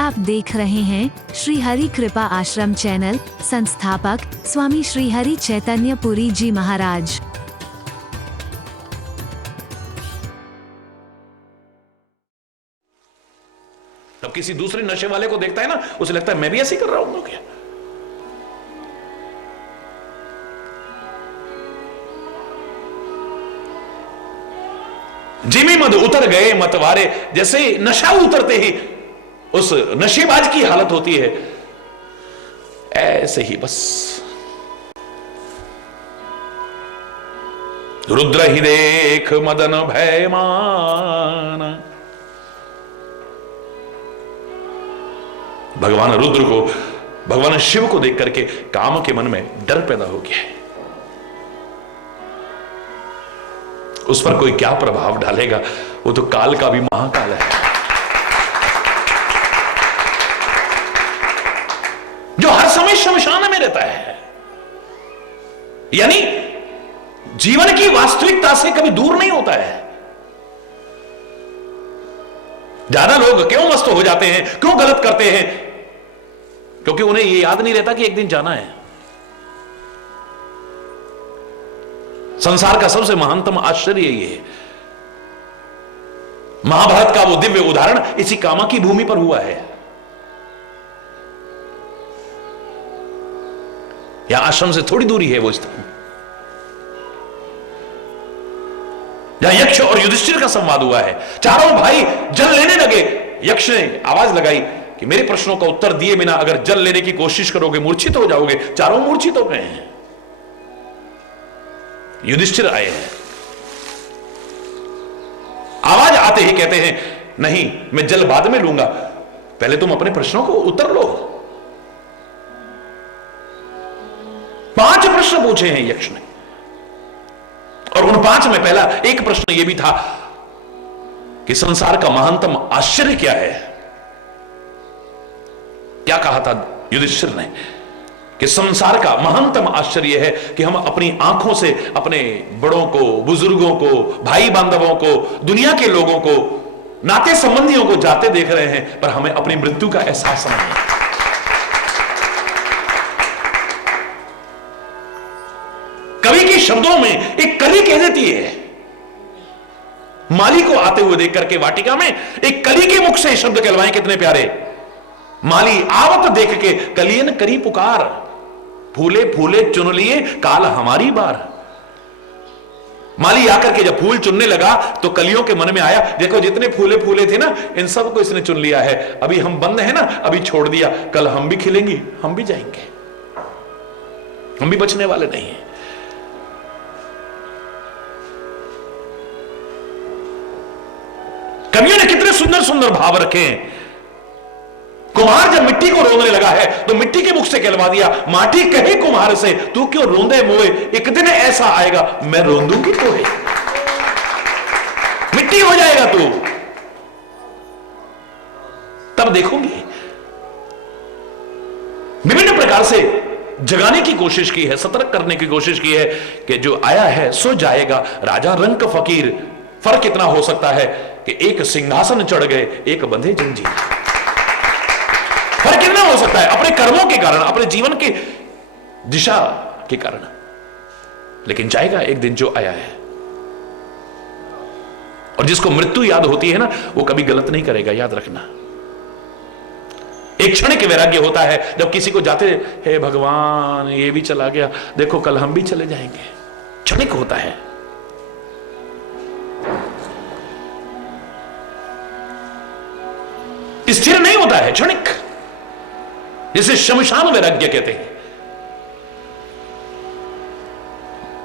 आप देख रहे हैं श्री हरि कृपा आश्रम चैनल। संस्थापक स्वामी श्री हरि चैतन्य पुरी जी महाराज। तब किसी दूसरे नशे वाले को देखता है ना, उसे लगता है मैं भी ऐसे ही कर रहा हूं क्या। जिमी मद उतर गए मतवारे, जैसे नशा उतरते ही उस नशेबाज की हालत होती है, ऐसे ही बस रुद्र ही देख मदन भयमान। भगवान रुद्र को, भगवान शिव को देख करके काम के मन में डर पैदा हो गया है। उस पर कोई क्या प्रभाव डालेगा, वो तो काल का भी महाकाल है, जो हर समय शमशान में रहता है। यानी जीवन की वास्तविकता से कभी दूर नहीं होता है। ज्यादा लोग क्यों मस्त हो जाते हैं, क्यों गलत करते हैं? क्योंकि उन्हें यह याद नहीं रहता कि एक दिन जाना है। संसार का सबसे महानतम आश्चर्य ये है, महाभारत का वो दिव्य उदाहरण इसी कामा की भूमि पर हुआ है। यहां आश्रम से थोड़ी दूरी है वो स्थान, जहां यक्ष और युधिष्ठिर का संवाद हुआ है। चारों भाई जल लेने लगे। यक्ष ने आवाज लगाई कि मेरे प्रश्नों का उत्तर दिए बिना अगर जल लेने की कोशिश करोगे मूर्छित हो जाओगे। चारों मूर्छित हो गए हैं। युधिष्ठिर आए हैं, आवाज आते ही कहते हैं नहीं, मैं जल बाद में लूंगा, पहले तुम अपने प्रश्नों को उत्तर लो। 5 प्रश्न पूछे हैं यक्ष ने, और उन 5 में पहला एक प्रश्न यह भी था कि संसार का महानतम आश्चर्य क्या है। क्या कहा था युधिष्ठिर ने कि संसार का महानतम आश्चर्य है कि हम अपनी आंखों से अपने बड़ों को, बुजुर्गों को, भाई बांधवों को, दुनिया के लोगों को, नाते संबंधियों को जाते देख रहे हैं, पर हमें अपनी मृत्यु का एहसास नहीं है। कवि के शब्दों में एक कली कह देती है, माली को आते हुए देख करके वाटिका में एक कली के मुख से शब्द कहलवाएं, कितने प्यारे। माली आवत देख के कलियन करी पुकार, फूले फूले चुन लिए काल हमारी बार। माली आकर के जब फूल चुनने लगा तो कलियों के मन में आया, देखो जितने फूले फूले थे ना, इन सबको इसने चुन लिया है। अभी हम बंद है ना, अभी छोड़ दिया, कल हम भी खिलेंगे, हम भी जाएंगे, हम भी बचने वाले नहीं हैं। कवियों ने कितने सुंदर सुंदर भाव रखे हैं। कुम्हार जब मिट्टी को रोंदने लगा है तो मिट्टी के मुख से कहलवा दिया, माटी कहे कुम्हार से तू क्यों रोंदे मोए, एक दिन ऐसा आएगा मैं रोंदूंगी तोहे। मिट्टी हो जाएगा तू, तब देखूंगी। विभिन्न प्रकार से जगाने की कोशिश की है, सतर्क करने की कोशिश की है कि जो आया है सो जाएगा। राजा रंक फकीर, फर्क इतना हो सकता है कि एक सिंहासन चढ़ गए, एक बंधे जंजीर। फर्क कितना हो सकता है अपने कर्मों के कारण, अपने जीवन की दिशा के कारण, लेकिन जाएगा एक दिन जो आया है। और जिसको मृत्यु याद होती है ना, वो कभी गलत नहीं करेगा, याद रखना। एक क्षणिक वैराग्य होता है जब किसी को जाते, हे भगवान ये भी चला गया, देखो कल हम भी चले जाएंगे। क्षणिक होता है। स्थिर नहीं होता है, क्षणिक, जिसे शमशान वैराग्य कहते हैं।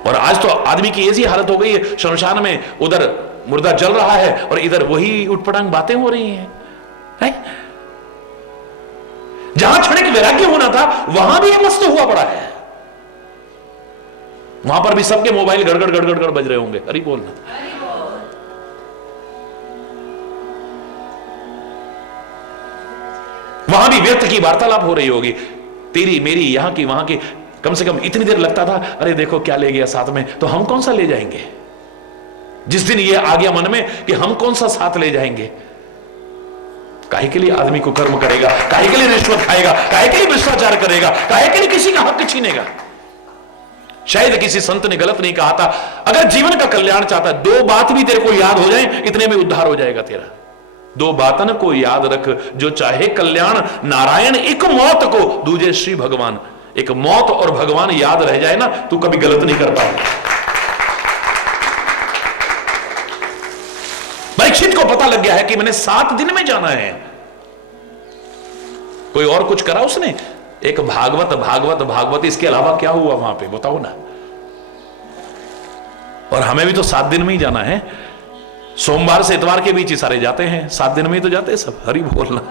और आज तो आदमी की ऐसी हालत हो गई है, शमशान में उधर मुर्दा जल रहा है और इधर वही उठपटांग बातें हो रही हैं, है? जहां क्षणिक वैराग्य होना था वहां भी मस्त हुआ पड़ा है। वहां पर भी सबके मोबाइल गड़गड़ गड़गड़ गड़ बज रहे होंगे, अरे बोलना। वहां भी व्यर्थ की वार्तालाप हो रही होगी, तेरी मेरी, यहां की वहां की। कम से कम इतनी देर लगता था, अरे देखो क्या ले गया साथ में, तो हम कौन सा ले जाएंगे। जिस दिन ये आ गया मन में कि हम कौन सा साथ ले जाएंगे, काहे के लिए आदमी को कर्म करेगा, काहे के लिए रिश्वत खाएगा, काहे के लिए भ्रष्टाचार करेगा, काहे के लिए किसी का हक छीनेगा। शायद किसी संत ने गलत नहीं कहा था, अगर जीवन का कल्याण चाहता है, दो बात भी तेरे को याद हो जाए, इतने में उद्धार हो जाएगा तेरा। दो बातन को याद रख, जो चाहे कल्याण नारायण, एक मौत को दूजे श्री भगवान। एक मौत और भगवान याद रह जाए ना, तू कभी गलत नहीं कर पाएगा। परीक्षित को पता लग गया है कि मैंने 7 दिन में जाना है। कोई और कुछ करा उसने? एक भागवत भागवत भागवत, इसके अलावा क्या हुआ वहां पे बताओ ना। और हमें भी तो 7 दिन में ही जाना है। सोमवार से इतवार के बीच ही सारे जाते हैं, 7 दिन में ही तो जाते हैं सब। हरि बोलना।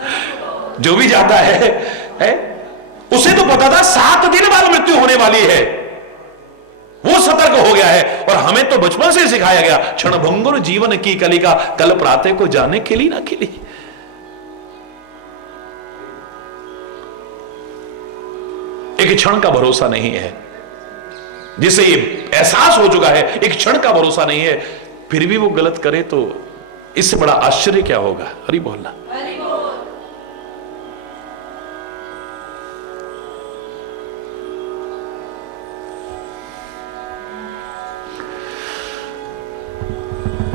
जो भी जाता है उसे तो पता था 7 दिन बाद मृत्यु होने वाली है, वो सतर्क हो गया है। और हमें तो बचपन से सिखाया गया, क्षण भंगुर जीवन की कलिका, कल प्रातः को जाने खिली ना खिली। एक क्षण का भरोसा नहीं है, जिसे ये एहसास हो चुका है एक क्षण का भरोसा नहीं है, फिर भी वो गलत करे तो इससे बड़ा आश्चर्य क्या होगा। हरि बोलना।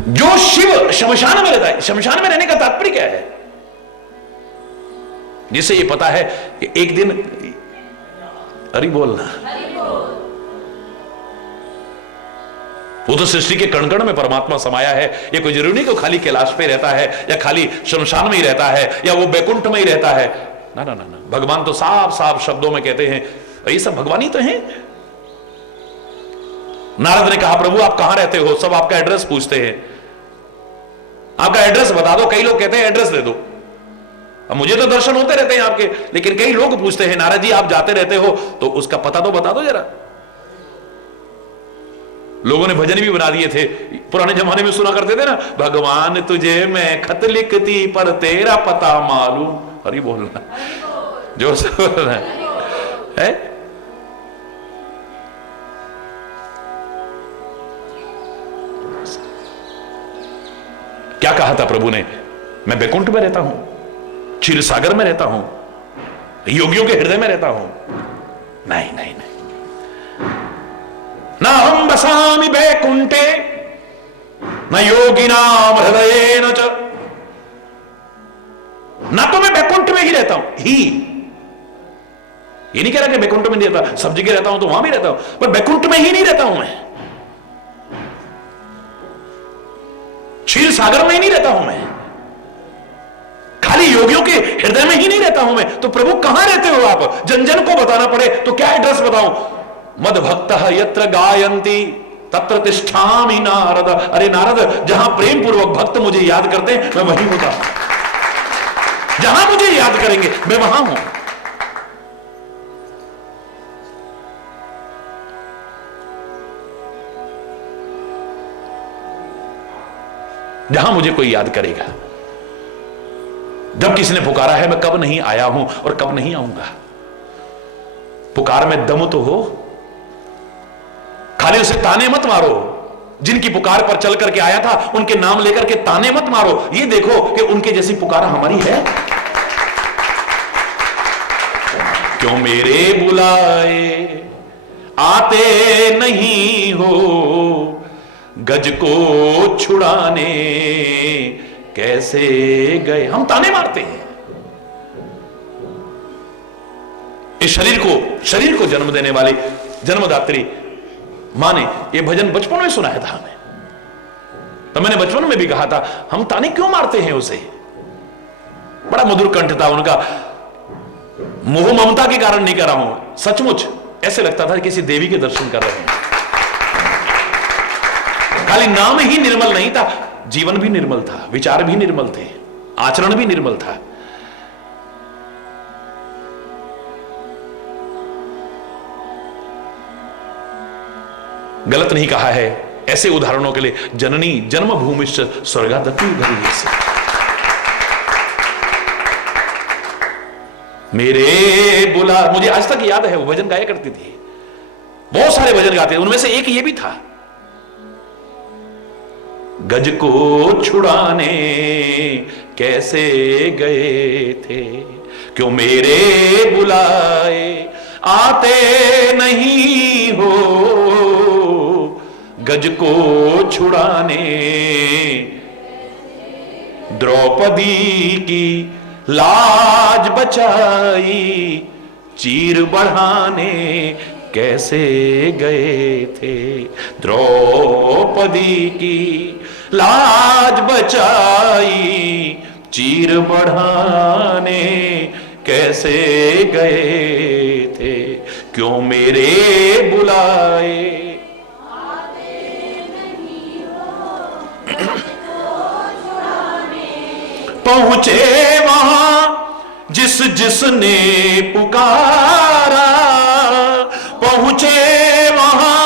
जो शिव शमशान में रहता है, शमशान में रहने का तात्पर्य क्या है? जिसे ये पता है कि एक दिन, हरि बोलना, वो तो सृष्टि के कण कण में परमात्मा समाया है। ये कोई जरूरी नहीं कि खाली कैलाश पे रहता है या खाली शमशान में ही रहता है या वो बैकुंठ में ही रहता है। ना ना ना ना, भगवान तो साफ साफ शब्दों में कहते हैं, ये सब भगवान ही तो हैं। नारद ने कहा, प्रभु आप कहां रहते हो? सब आपका एड्रेस पूछते हैं, आपका एड्रेस बता दो। कई लोग कहते हैं एड्रेस दे दो। अब मुझे तो दर्शन होते रहते हैं आपके, लेकिन कई लोग पूछते हैं, नारद जी आप जाते रहते हो तो उसका पता तो बता दो जरा। लोगों ने भजन भी बना दिए थे, पुराने जमाने में सुना करते थे ना, भगवान तुझे मैं खत लिखती पर तेरा पता मालूम। हरि बोलना, जोर से बोलना है। क्या कहा था प्रभु ने? मैं बैकुंठ में रहता हूं, क्षीर सागर में रहता हूं, योगियों के हृदय में रहता हूं। नहीं नहीं नहीं, ना हम बसामि बैकुंठे न योगिनाम हृदये न च। ना तो मैं बैकुंठ में ही रहता हूं, ही ये नहीं कह रहा कि बैकुंठ में नहीं रहता, सब जगह रहता हूं तो वहां भी रहता हूं, पर बैकुंठ में ही नहीं रहता हूं मैं, क्षीर सागर में ही नहीं रहता हूं मैं, खाली योगियों के हृदय में ही नहीं रहता हूं मैं। तो प्रभु कहां रहते हो आप? जन जन को बताना पड़े तो क्या एड्रेस बताऊं? मद भक्त यत्र गायंती तत्र तिष्ठामि नारद। अरे नारद, जहां प्रेम पूर्वक भक्त मुझे याद करते हैं मैं वहीं होता हूं, जहां मुझे याद करेंगे मैं वहां हूं। जहां मुझे कोई याद करेगा। जब किसी ने पुकारा है, मैं कब नहीं आया हूं और कब नहीं आऊंगा। पुकार में दम तो हो, खाली उसे ताने मत मारो। जिनकी पुकार पर चल करके आया था उनके नाम लेकर के ताने मत मारो, ये देखो कि उनके जैसी पुकार हमारी है। क्यों मेरे बुलाए आते नहीं हो, गज को छुड़ाने कैसे गए। हम ताने मारते हैं। इस शरीर को जन्म देने वाली जन्मदात्री मां ने यह भजन बचपन में सुनाया था हमें। तो मैंने बचपन में भी कहा था, हम ताने क्यों मारते हैं उसे? बड़ा मधुर कंठ था उनका। मोह ममता के कारण नहीं कर रहा हूं, सचमुच ऐसे लगता था किसी देवी के दर्शन कर रहे हैं। खाली नाम ही निर्मल नहीं था, जीवन भी निर्मल था, विचार भी निर्मल थे, आचरण भी निर्मल था। गलत नहीं कहा है। ऐसे उदाहरणों के लिए जननी जन्मभूमि स्वर्गादपि गरीयसे। मेरे बुला, मुझे आज तक याद है वो भजन गाया करती थी। बहुत सारे भजन गाते, उनमें से एक ये भी था। गज को छुड़ाने कैसे गए थे, क्यों मेरे बुलाए आते नहीं हो, गज को छुड़ाने। द्रौपदी की लाज बचाई चीर बढ़ाने कैसे गए थे, द्रौपदी की लाज बचाई चीर बढ़ाने कैसे गए थे, क्यों मेरे बुलाए पहुंचे वहां जिस जिसने पुकारा, पहुंचे वहां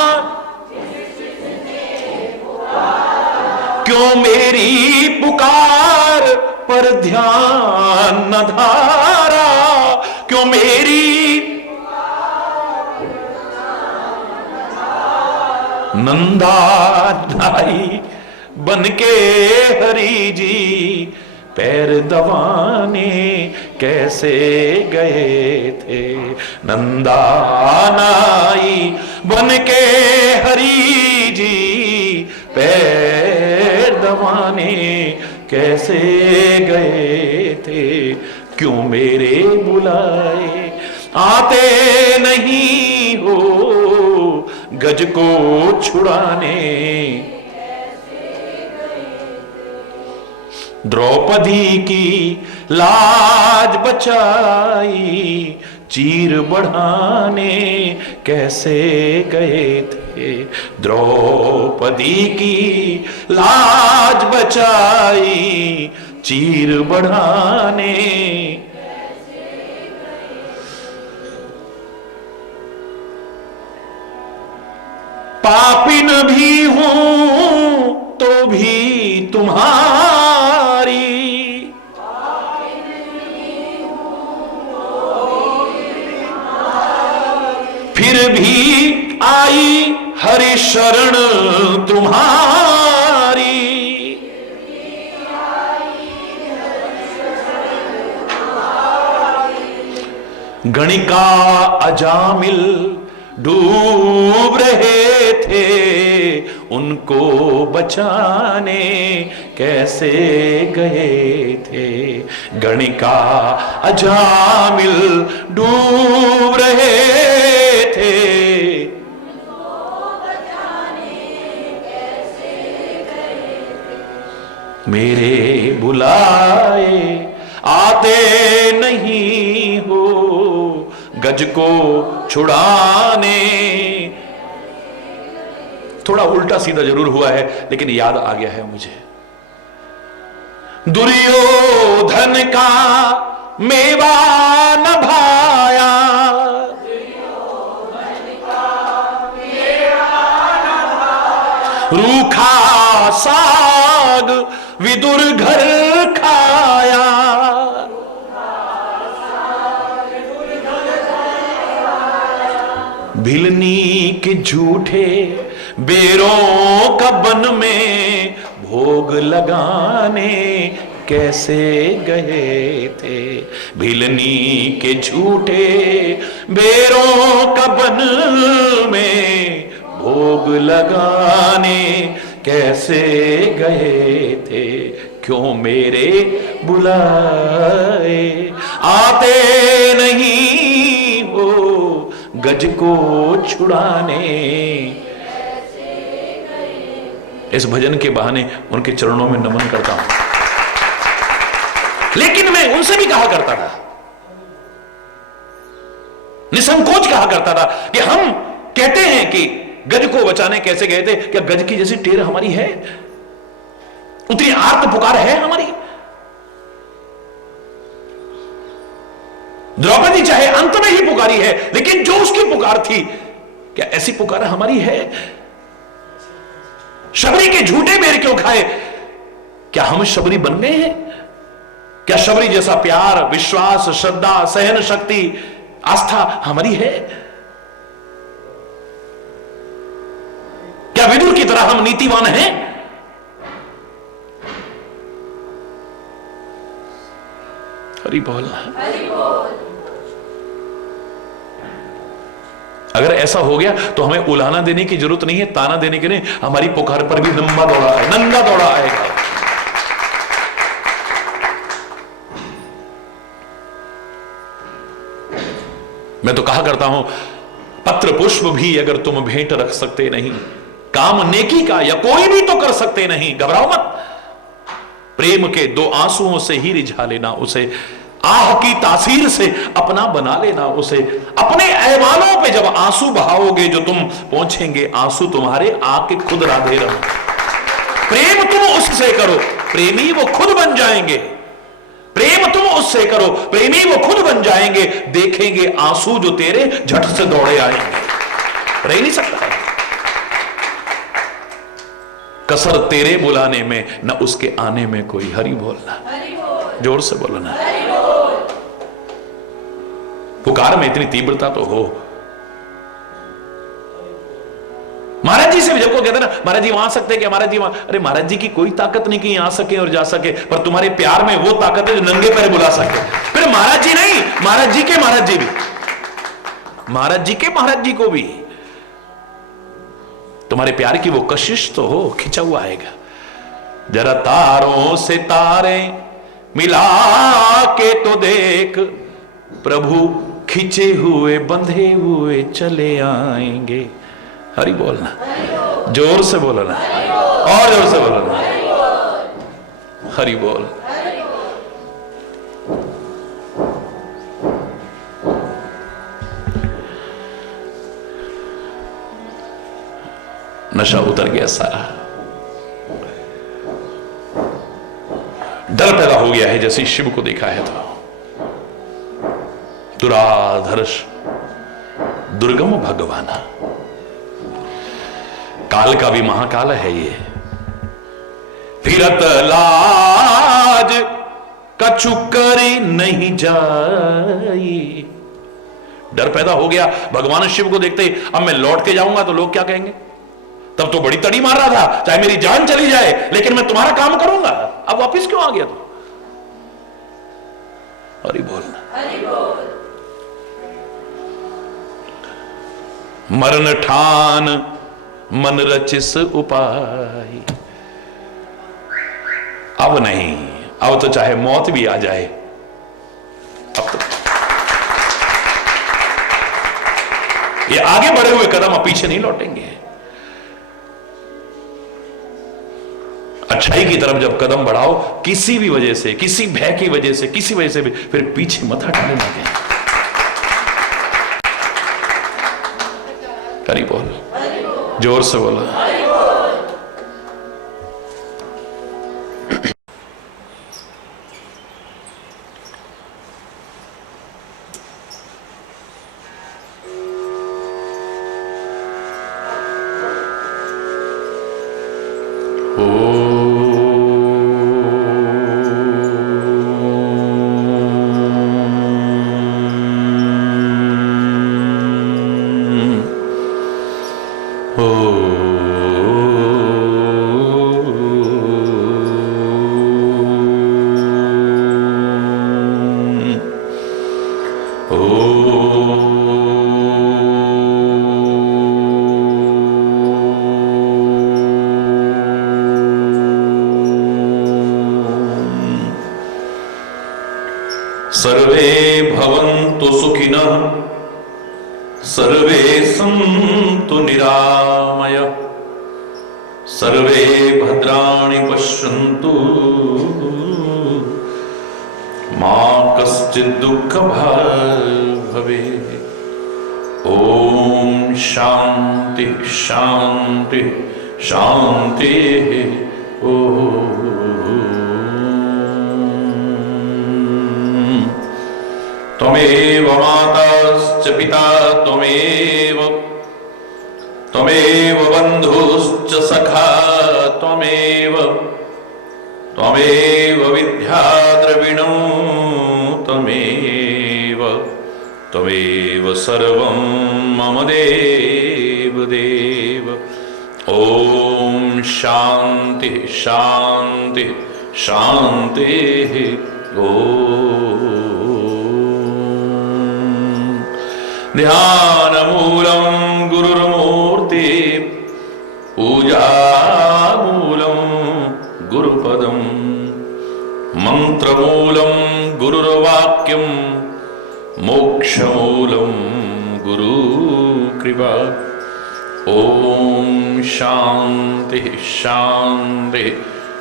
क्यों मेरी पुकार पर ध्यान न धारा, क्यों मेरी नंदा नाई बनके हरि जी पैर दबाने कैसे गए थे, नंदा नाई बनके हरि जी पैर दबाने कैसे गए थे, क्यों मेरे बुलाए आते नहीं हो, गज को छुड़ाने। द्रौपदी की लाज बचाई चीर बढ़ाने कैसे गए थे, द्रौपदी की लाज बचाई चीर बढ़ाने। पापिन भी हूं तो भी तुम्हारी, फिर भी आई हरि शरण तुम्हारी, गणिका अजामिल डूब रहे थे, उनको बचाने कैसे गए थे, गणिका अजामिल डूब रहे थे, उनको बचाने कैसे गए थे, मेरे बुलाए आते नहीं हो, गज को छुड़ाने। थोड़ा उल्टा सीधा जरूर हुआ है लेकिन याद आ गया है मुझे। दुर्योधन का मेवा न भाया, रूखा साग विदुर घर खाया, भिलनी के झूठे बेरों का बन में भोग लगाने कैसे गए थे, भिलनी के झूठे बेरों का बन में भोग लगाने कैसे गए थे, क्यों मेरे बुलाए आते नहीं हो, गज को छुड़ाने। इस भजन के बहाने उनके चरणों में नमन करता हूं, लेकिन मैं उनसे भी कहा करता था, निसंकोच कहा करता था कि हम कहते हैं कि गज को बचाने कैसे गए थे, क्या गज की जैसी टेर हमारी है, उतनी आर्त पुकार है हमारी? द्रौपदी चाहे अंत में ही पुकारी है, लेकिन जो उसकी पुकार थी, क्या ऐसी पुकार हमारी है? शबरी के झूठे बेर क्यों खाए, क्या हम शबरी बन गए हैं? क्या शबरी जैसा प्यार, विश्वास, श्रद्धा, सहन शक्ति, आस्था हमारी है? क्या विदुर की तरह हम नीतिवान हैं? हरि बोल। अगर ऐसा हो गया तो हमें उलाना देने की जरूरत नहीं है, ताना देने की नहीं, हमारी पुकार पर भी नंगा दौड़ा आएगा। मैं तो कहा करता हूं, पत्र पुष्प भी अगर तुम भेंट रख सकते नहीं, काम नेकी का या कोई भी तो कर सकते नहीं, घबराओ मत। प्रेम के दो आंसुओं से ही रिझा लेना उसे, आह की तासीर से अपना बना लेना उसे। अपने ऐवानों पे जब आंसू बहाओगे, जो तुम पहुंचेंगे आंसू तुम्हारे आके खुद राधे रहो। प्रेम तुम उससे करो, प्रेमी वो खुद बन जाएंगे। प्रेम तुम उससे करो, प्रेमी वो खुद बन जाएंगे। देखेंगे आंसू जो तेरे झट से दौड़े आएंगे। रह नहीं सकता कसर तेरे बुलाने में, न उसके आने में कोई। हरि बोलना, जोर से बोलना। पुकार में इतनी तीव्रता तो हो। महाराज जी से भी जब को कहते ना, महाराज जी वहां आ सकते हैं क्या, महाराज जी वहां, अरे महाराज जी की कोई ताकत नहीं कि आ सके और जा सके, पर तुम्हारे प्यार में वो ताकत है जो नंगे पैर बुला सके। फिर महाराज जी नहीं, महाराज जी के महाराज जी भी, महाराज जी के महाराज जी को भी तुम्हारे प्यार की वो कशिश तो हो, खिंचा हुआ आएगा। जरा तारों से तारे मिला के तो देख, प्रभु खिंचे हुए बंधे हुए चले आएंगे। हरि बोलना, जोर से बोलना, और जोर से बोलना। हरि बोल। नशा उतर गया सारा, डर पैदा हो गया है जैसे शिव को देखा है तो। दुराधर्ष दुर्गम भगवाना, काल का भी महाकाल है ये। फिरत लाज कछु करे नहीं जाई। डर पैदा हो गया भगवान शिव को देखते ही, अब मैं लौट के जाऊंगा तो लोग क्या कहेंगे। तब तो बड़ी तड़ी मार रहा था, चाहे मेरी जान चली जाए लेकिन मैं तुम्हारा काम करूंगा। अब वापिस क्यों आ गया तू। हरि बोलना, मरण ठान मन रचिस उपाय। अब नहीं, अब तो चाहे मौत भी आ जाए, अब तो ये आगे बढ़े हुए कदम अब पीछे नहीं लौटेंगे। अच्छाई की तरफ जब कदम बढ़ाओ, किसी भी वजह से, किसी भय की वजह से, किसी वजह से भी, फिर पीछे मत हटाने लगे। हरि बोल, जोर से बोलो। सर्वे भवन्तु सुखिनः, सर्वे सन्तु निरामयः, सर्वे भद्राणि पश्यन्तु, मा कश्चित् दुःखभाग् भवेत्। ओम शांति शांति शांति। ओम त्वमेव माताश्च पिता त्वमेव, त्वमेव बन्धुश्च सखा त्वमेव, त्वमेव विद्या द्रविणो त्वमेव, त्वमेव सर्वं मम देव देव। ओम शांति शांति शांति। ओम ध्यान मूलम गुरुर्मूर्ति पूजा मूलम गुरुपदम मंत्र मूलम गुरुर्वाक्यम मोक्ष मूलम गुरु कृपा। ओम शांति शांति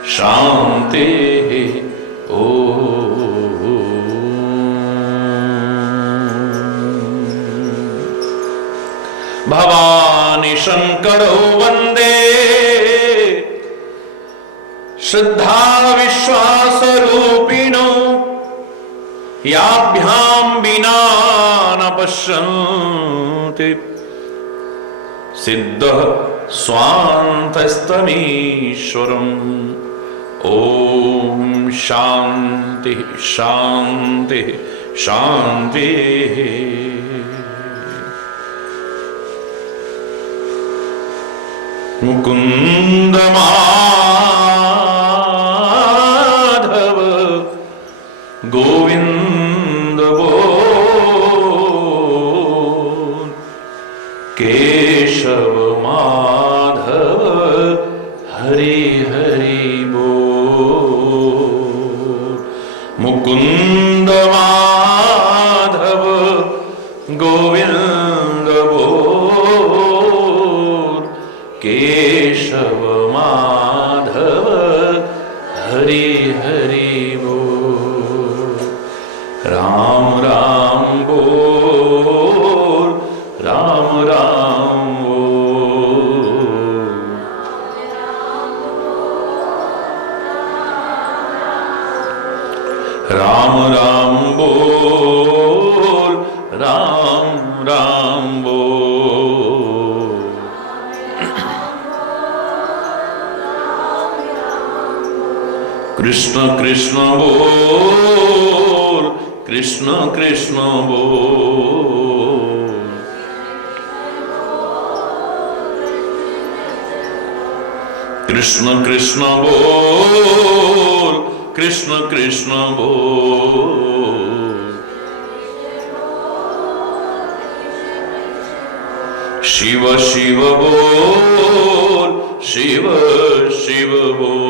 शांति। भवानी शंकरो वंदे श्रद्धा विश्वास रूपिणो याभ्याम विना न पश्यन्ति सिद्धः स्वान्तस्तमीश्वरम्। ओम शांति शांति शांति। मुकुंद माधव गोविंद बोल केशव माधव हरि हरि बोल। मुकुंद माधव गोविंद बोल केशव माधव हरि हरि बोल। राम राम बोल राम राम बोल। राम राम बोल राम राम बोल। कृष्ण कृष्ण बोल कृष्ण कृष्ण बोल। कृष्ण कृष्ण बोल कृष्ण कृष्ण बोल। शिव शिव बोल शिव शिव बोल।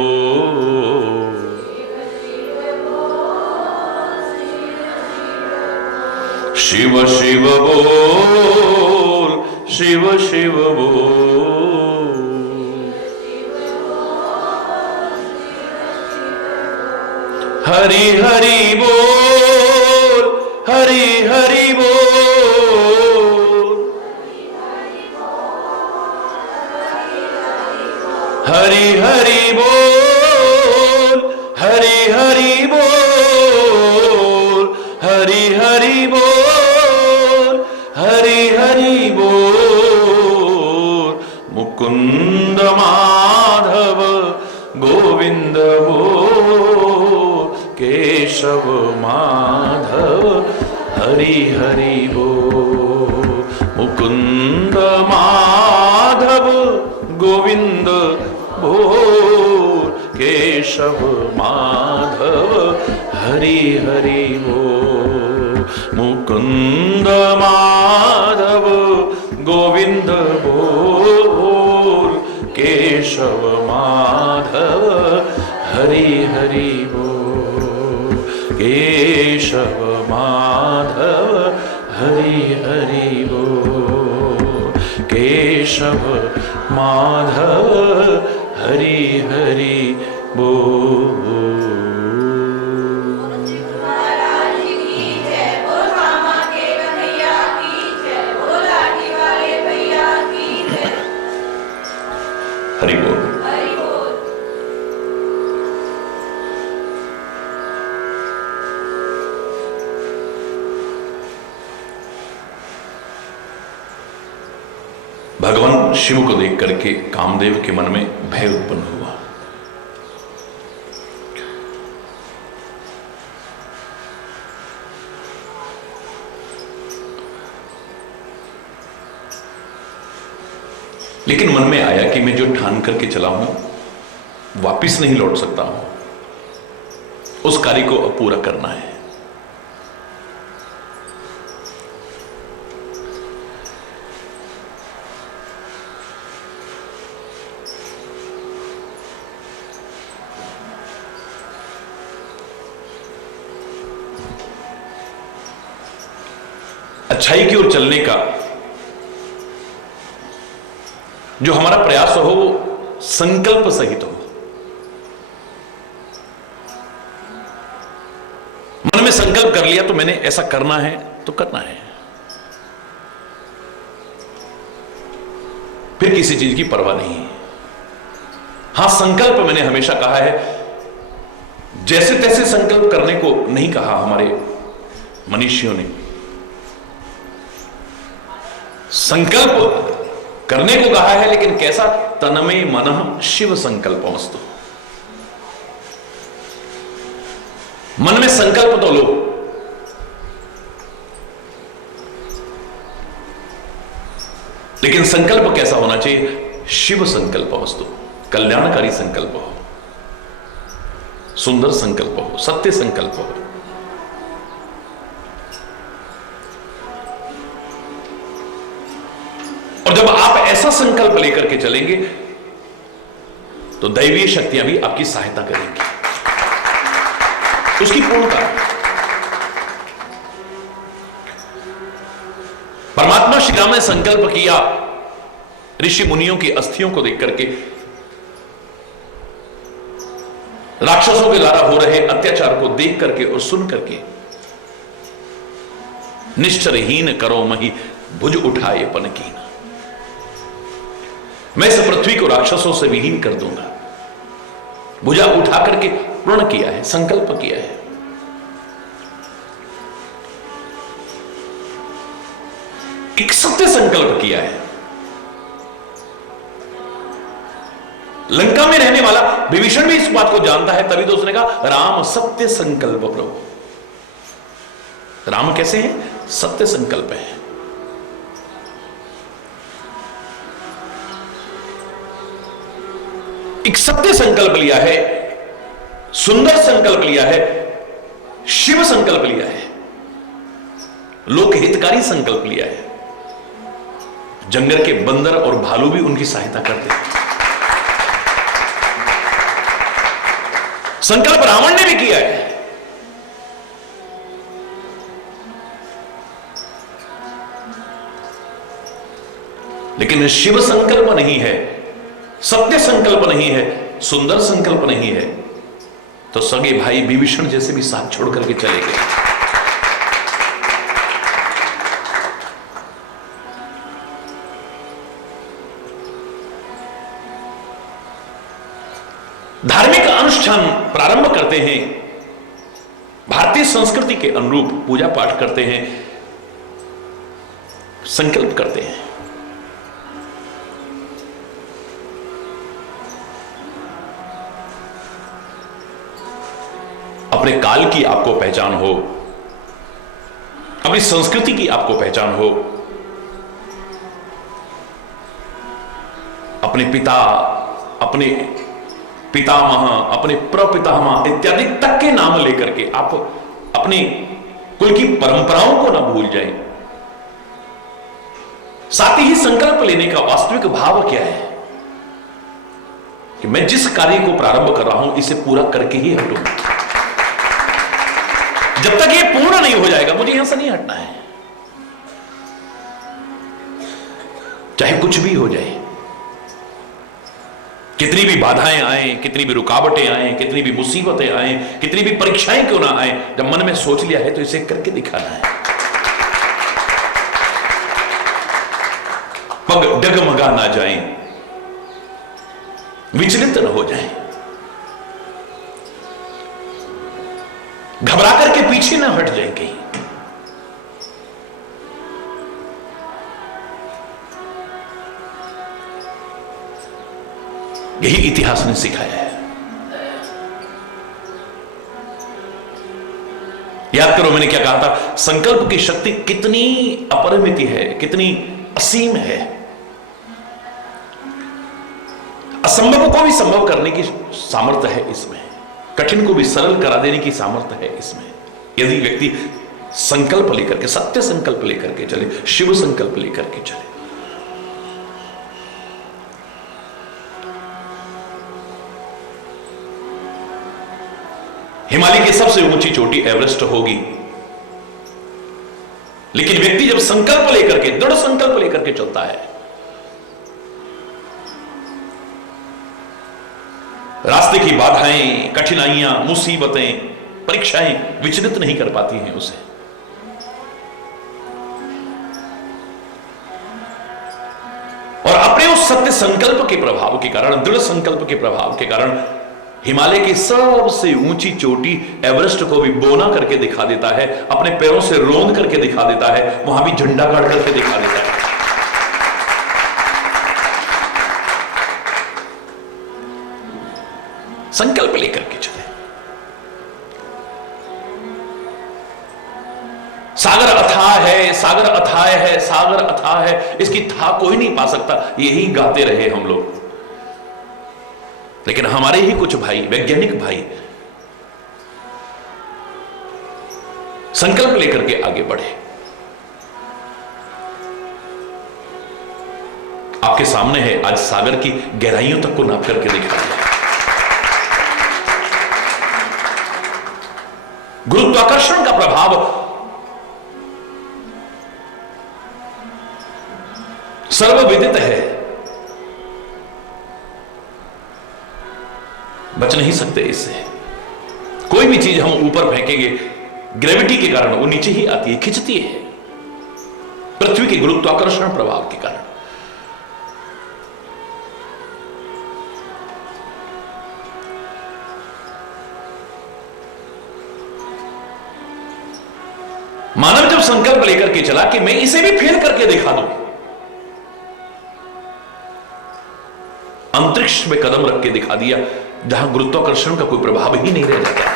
शिव शिव बोल शिव शिव बोल। हरि हरि बोल हरि हरि बोल। हरि हरि बोल हरि हरि बोल। हरि हरि बोल हरि हरि बोल। मुकुंद माधव गोविंद बोल केशव माधव हरि हरि बोल। मुकुंद माधव गोविंद बोल केशव माधव हरि हरि बोल। मुकुंद माधव गोविंद बोल केशव माधव हरि हरि बोल। केशव माधव हरि हरि बोल। केशव माधव हरि हरि बोल। हरि बोल। भगवान शिव को देख करके कामदेव के मन में भय उत्पन्न हुआ। लेकिन मन में आया कि मैं जो ठान करके चला हूं वापिस नहीं लौट सकता हूं, उस कार्य को अब पूरा करना है। अच्छाई की ओर चलने का जो हमारा प्रयास हो वो संकल्प सहित हो। मन में संकल्प कर लिया तो मैंने ऐसा करना है तो करना है, फिर किसी चीज की परवाह नहीं है। हां, संकल्प मैंने हमेशा कहा है, जैसे तैसे संकल्प करने को नहीं कहा हमारे मनीषियों ने। संकल्प करने को कहा है, लेकिन कैसा? तन्मे मनः शिव संकल्पमस्तु। मन में संकल्प तो लो, लेकिन संकल्प कैसा होना चाहिए? शिव संकल्पमस्तु, कल्याणकारी संकल्प हो, सुंदर संकल्प हो, सत्य संकल्प हो। और जब आप ऐसा संकल्प लेकर के चलेंगे तो दैवीय शक्तियां भी आपकी सहायता करेंगी, उसकी पूर्णता। परमात्मा श्री राम ने संकल्प किया ऋषि मुनियों की अस्थियों को देख करके, राक्षसों के द्वारा हो रहे अत्याचार को देख करके और सुन करके, निश्चरहीन करो मही भुज उठाए पन कीन, मैं इस पृथ्वी को राक्षसों से विहीन कर दूंगा। भुजा उठा करके प्रण किया है, संकल्प किया है। एक सत्य संकल्प किया है। लंका में रहने वाला विभीषण भी इस बात को जानता है, तभी तो उसने कहा राम सत्य संकल्प प्रभु। राम कैसे हैं? सत्य संकल्प है। एक सत्य संकल्प लिया है, सुंदर संकल्प लिया है, शिव संकल्प लिया है, लोक हितकारी संकल्प लिया है। जंगल के बंदर और भालू भी उनकी सहायता करते हैं। संकल्प रावण ने भी किया है। लेकिन शिव संकल्प नहीं है, सत्य संकल्प नहीं है, सुंदर संकल्प नहीं है, तो सगे भाई विभीषण जैसे भी साथ छोड़ करके चले गए। धार्मिक अनुष्ठान प्रारंभ करते हैं, भारतीय संस्कृति के अनुरूप पूजा पाठ करते हैं, संकल्प करते हैं। अपने काल की आपको पहचान हो, अपनी संस्कृति की आपको पहचान हो, अपने पिता, अपने पितामह, अपने प्रपितामह इत्यादि तक के नाम लेकर के आप अपने कुल की परंपराओं को ना भूल जाएं। साथ ही संकल्प लेने का वास्तविक भाव क्या है कि मैं जिस कार्य को प्रारंभ कर रहा हूं इसे पूरा करके ही हटूंगा। जब तक ये पूर्ण नहीं हो जाएगा मुझे यहां से नहीं हटना है, चाहे कुछ भी हो जाए, कितनी भी बाधाएं आए, कितनी भी रुकावटें आए, कितनी भी मुसीबतें आए, कितनी भी परीक्षाएं क्यों ना आए, जब मन में सोच लिया है तो इसे करके दिखाना है। पग डगमगा ना जाए, विचलित न हो जाए, घबरा करके पीछे ना हट जाए कहीं। यही इतिहास ने सिखाया है। याद करो मैंने क्या कहा था, संकल्प की शक्ति कितनी अपरिमित है, कितनी असीम है। असंभव को भी संभव करने की सामर्थ्य है इसमें, कठिन को भी सरल करा देने की सामर्थ्य है इसमें, यदि व्यक्ति संकल्प लेकर के, सत्य संकल्प लेकर के चले, शिव संकल्प लेकर के चले। हिमालय की सबसे ऊंची चोटी एवरेस्ट होगी, लेकिन व्यक्ति जब संकल्प लेकर के, दृढ़ संकल्प लेकर के चलता है, रास्ते की बाधाएं, कठिनाइयां, मुसीबतें, परीक्षाएं विचलित नहीं कर पाती हैं उसे। और अपने उस सत्य संकल्प के प्रभाव के कारण, दृढ़ संकल्प के प्रभाव के कारण हिमालय की सबसे ऊंची चोटी एवरेस्ट को भी बोना करके दिखा देता है, अपने पैरों से रोंद करके दिखा देता है, वहां भी झंडा गाड़ करके दिखा देता है। संकल्प लेकर के चले। सागर अथाह है, सागर अथाह है, सागर अथाह है, इसकी था कोई नहीं पा सकता, यही गाते रहे हम लोग। लेकिन हमारे ही कुछ भाई, वैज्ञानिक भाई, संकल्प लेकर के आगे बढ़े। आपके सामने है, आज सागर की गहराइयों तक को नाप करके दिखा दिया। गुरुत्वाकर्षण का प्रभाव सर्वविदित है, बच नहीं सकते इससे। कोई भी चीज हम ऊपर फेंकेंगे, ग्रेविटी के कारण वो नीचे ही आती है, खिंचती है, पृथ्वी के गुरुत्वाकर्षण प्रभाव के कारण। मानव जब संकल्प लेकर के चला कि मैं इसे भी फेल करके दिखा दूं, अंतरिक्ष में कदम रख के दिखा दिया, जहां गुरुत्वाकर्षण का कोई प्रभाव ही नहीं रह जाता।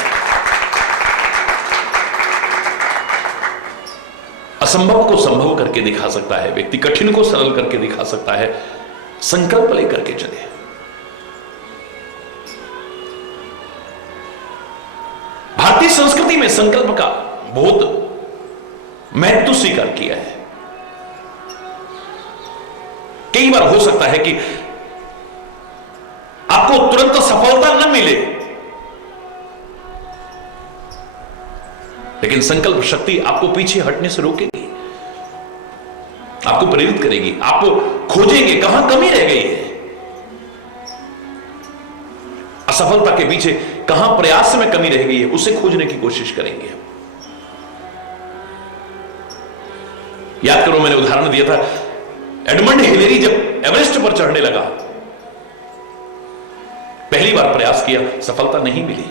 असंभव को संभव करके दिखा सकता है व्यक्ति, कठिन को सरल करके दिखा सकता है, संकल्प लेकर के चले। भारतीय संस्कृति में संकल्प का बहुत महत्व स्वीकार किया है। कई बार हो सकता है कि आपको तुरंत सफलता न मिले, लेकिन संकल्प शक्ति आपको पीछे हटने से रोकेगी, आपको प्रेरित करेगी। आप खोजेंगे कहां कमी रह गई है, असफलता के पीछे कहां प्रयास में कमी रह गई है, उसे खोजने की कोशिश करेंगे। याद करो, मैंने उदाहरण दिया था, एडमंड हिलेरी जब एवरेस्ट पर चढ़ने लगा, पहली बार प्रयास किया, सफलता नहीं मिली।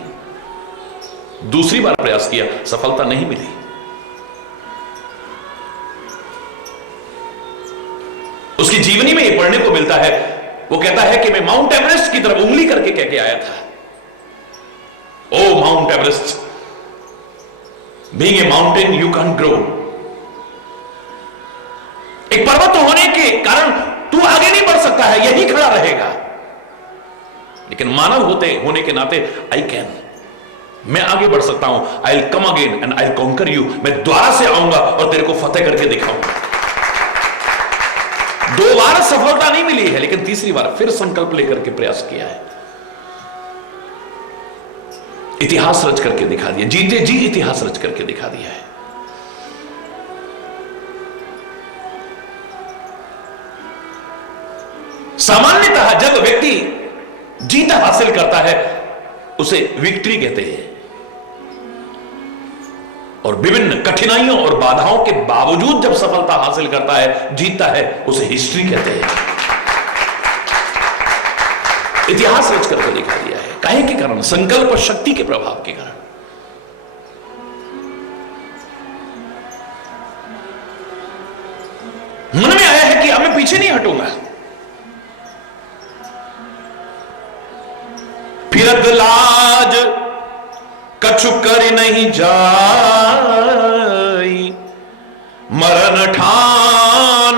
दूसरी बार प्रयास किया, सफलता नहीं मिली। उसकी जीवनी में यह पढ़ने को मिलता है, वो कहता है कि मैं माउंट एवरेस्ट की तरफ उंगली करके कह के आया था, O Mount Everest, being a mountain you can grow. एक पर्वत होने के कारण तू आगे नहीं बढ़ सकता है, यही खड़ा रहेगा, लेकिन मानव होने के नाते आई कैन, मैं आगे बढ़ सकता हूं। I will come again and I will conquer you, मैं दोबारा से आऊंगा और तेरे को फतेह करके दिखाऊंगा। 2 बार सफलता नहीं मिली है, लेकिन तीसरी बार फिर संकल्प लेकर के प्रयास किया है, इतिहास रच करके दिखा दिया, जीते जी इतिहास रच करके दिखा दिया है। सामान्यतः जब व्यक्ति जीत हासिल करता है उसे विक्ट्री कहते हैं, और विभिन्न कठिनाइयों और बाधाओं के बावजूद जब सफलता हासिल करता है, जीतता है, उसे हिस्ट्री कहते हैं। इतिहास रच करके दिखा दिया है। काहे के कारण? संकल्प शक्ति के प्रभाव के कारण। मन में आया है कि अब मैं पीछे नहीं हटूंगा, फिरत लाज कछु कर नहीं जाई, मरण ठान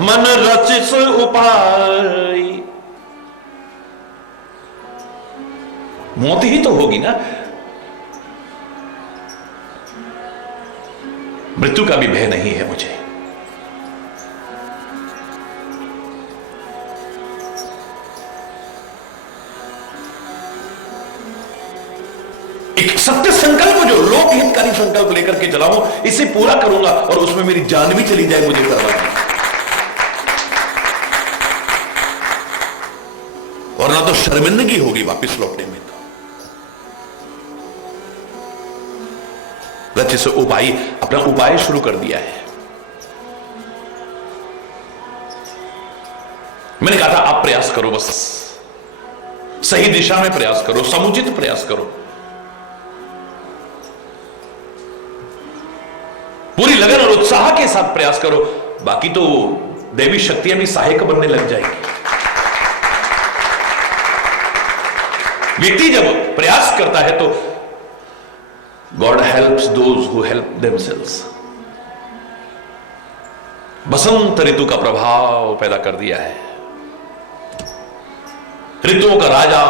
मन रचिस उपाय। मौत ही तो होगी ना, मृत्यु का भी भय नहीं है मुझे। एक सत्य संकल्प जो लोक हितकारी संकल्प लेकर के चला हूं, इसे पूरा करूंगा और उसमें मेरी जान भी चली जाए, मुझे करना है। और ना तो शर्मिंदगी होगी वापस लौटने में। रच से उपाय, अपना उपाय शुरू कर दिया है। मैंने कहा था आप प्रयास करो, बस सही दिशा में प्रयास करो, समुचित प्रयास करो, पूरी लगन और उत्साह के साथ प्रयास करो, बाकी तो देवी शक्तियां भी सहायक बनने लग जाएगी। व्यक्ति जब प्रयास करता है तो God helps those who help themselves. बसंत ऋतु का प्रभाव पैदा कर दिया है। ऋतुओं का राजा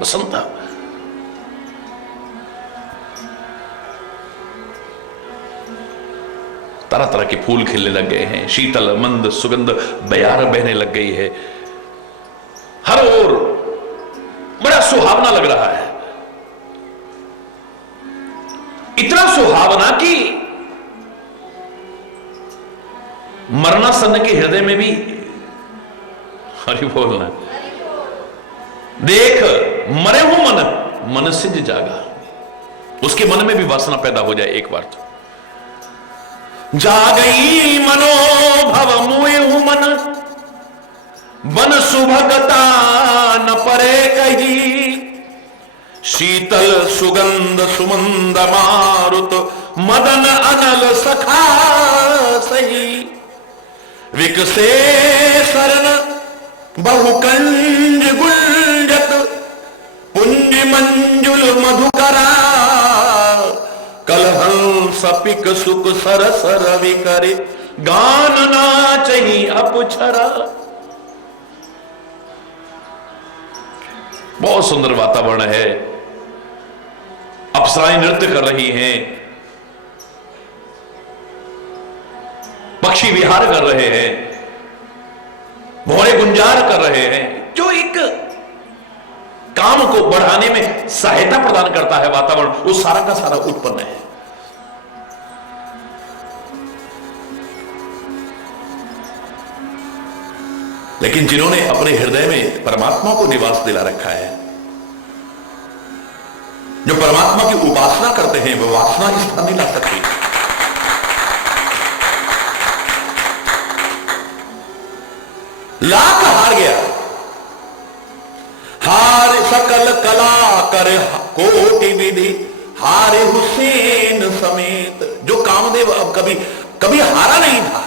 बसंत। तरह तरह के फूल खिलने लग गए हैं, शीतल मंद सुगंध बयार बहने लग गई है, हर ओर बड़ा सुहावना लग रहा है। इतना सुहावना कि मरणासन्न के हृदय में भी हरि बोलना, देख मरे हूं मन, मन सिंज जागा। उसके मन में भी वासना पैदा हो जाए एक बार तो। जागई मनोभव मुए हूं मन, बन सुभगता न परे कही। शीतल सुगंध सुमंद मारुत, मदन अनल सखा सही। विकसे शरण बहुकंज गुंजत, पुंज मंजुल मधुकरा। कलहंस पिक सुख सरस रवि करे, गान नाचहि अपुछरा। बहुत सुंदर वातावरण है, अप्सराएं नृत्य कर रही हैं, पक्षी विहार कर रहे हैं, भौरे गुंजार कर रहे हैं, जो एक काम को बढ़ाने में सहायता प्रदान करता है वातावरण, वो सारा का सारा उत्पन्न है। लेकिन जिन्होंने अपने हृदय में परमात्मा को निवास दिला रखा है, जो परमात्मा की उपासना करते हैं, वो वासना स्थान नहीं ला सकती। लाख हार गया, हार सकल कला कर कोटि विधि, हारे हुसैन समेत। जो कामदेव अब कभी कभी हारा नहीं था,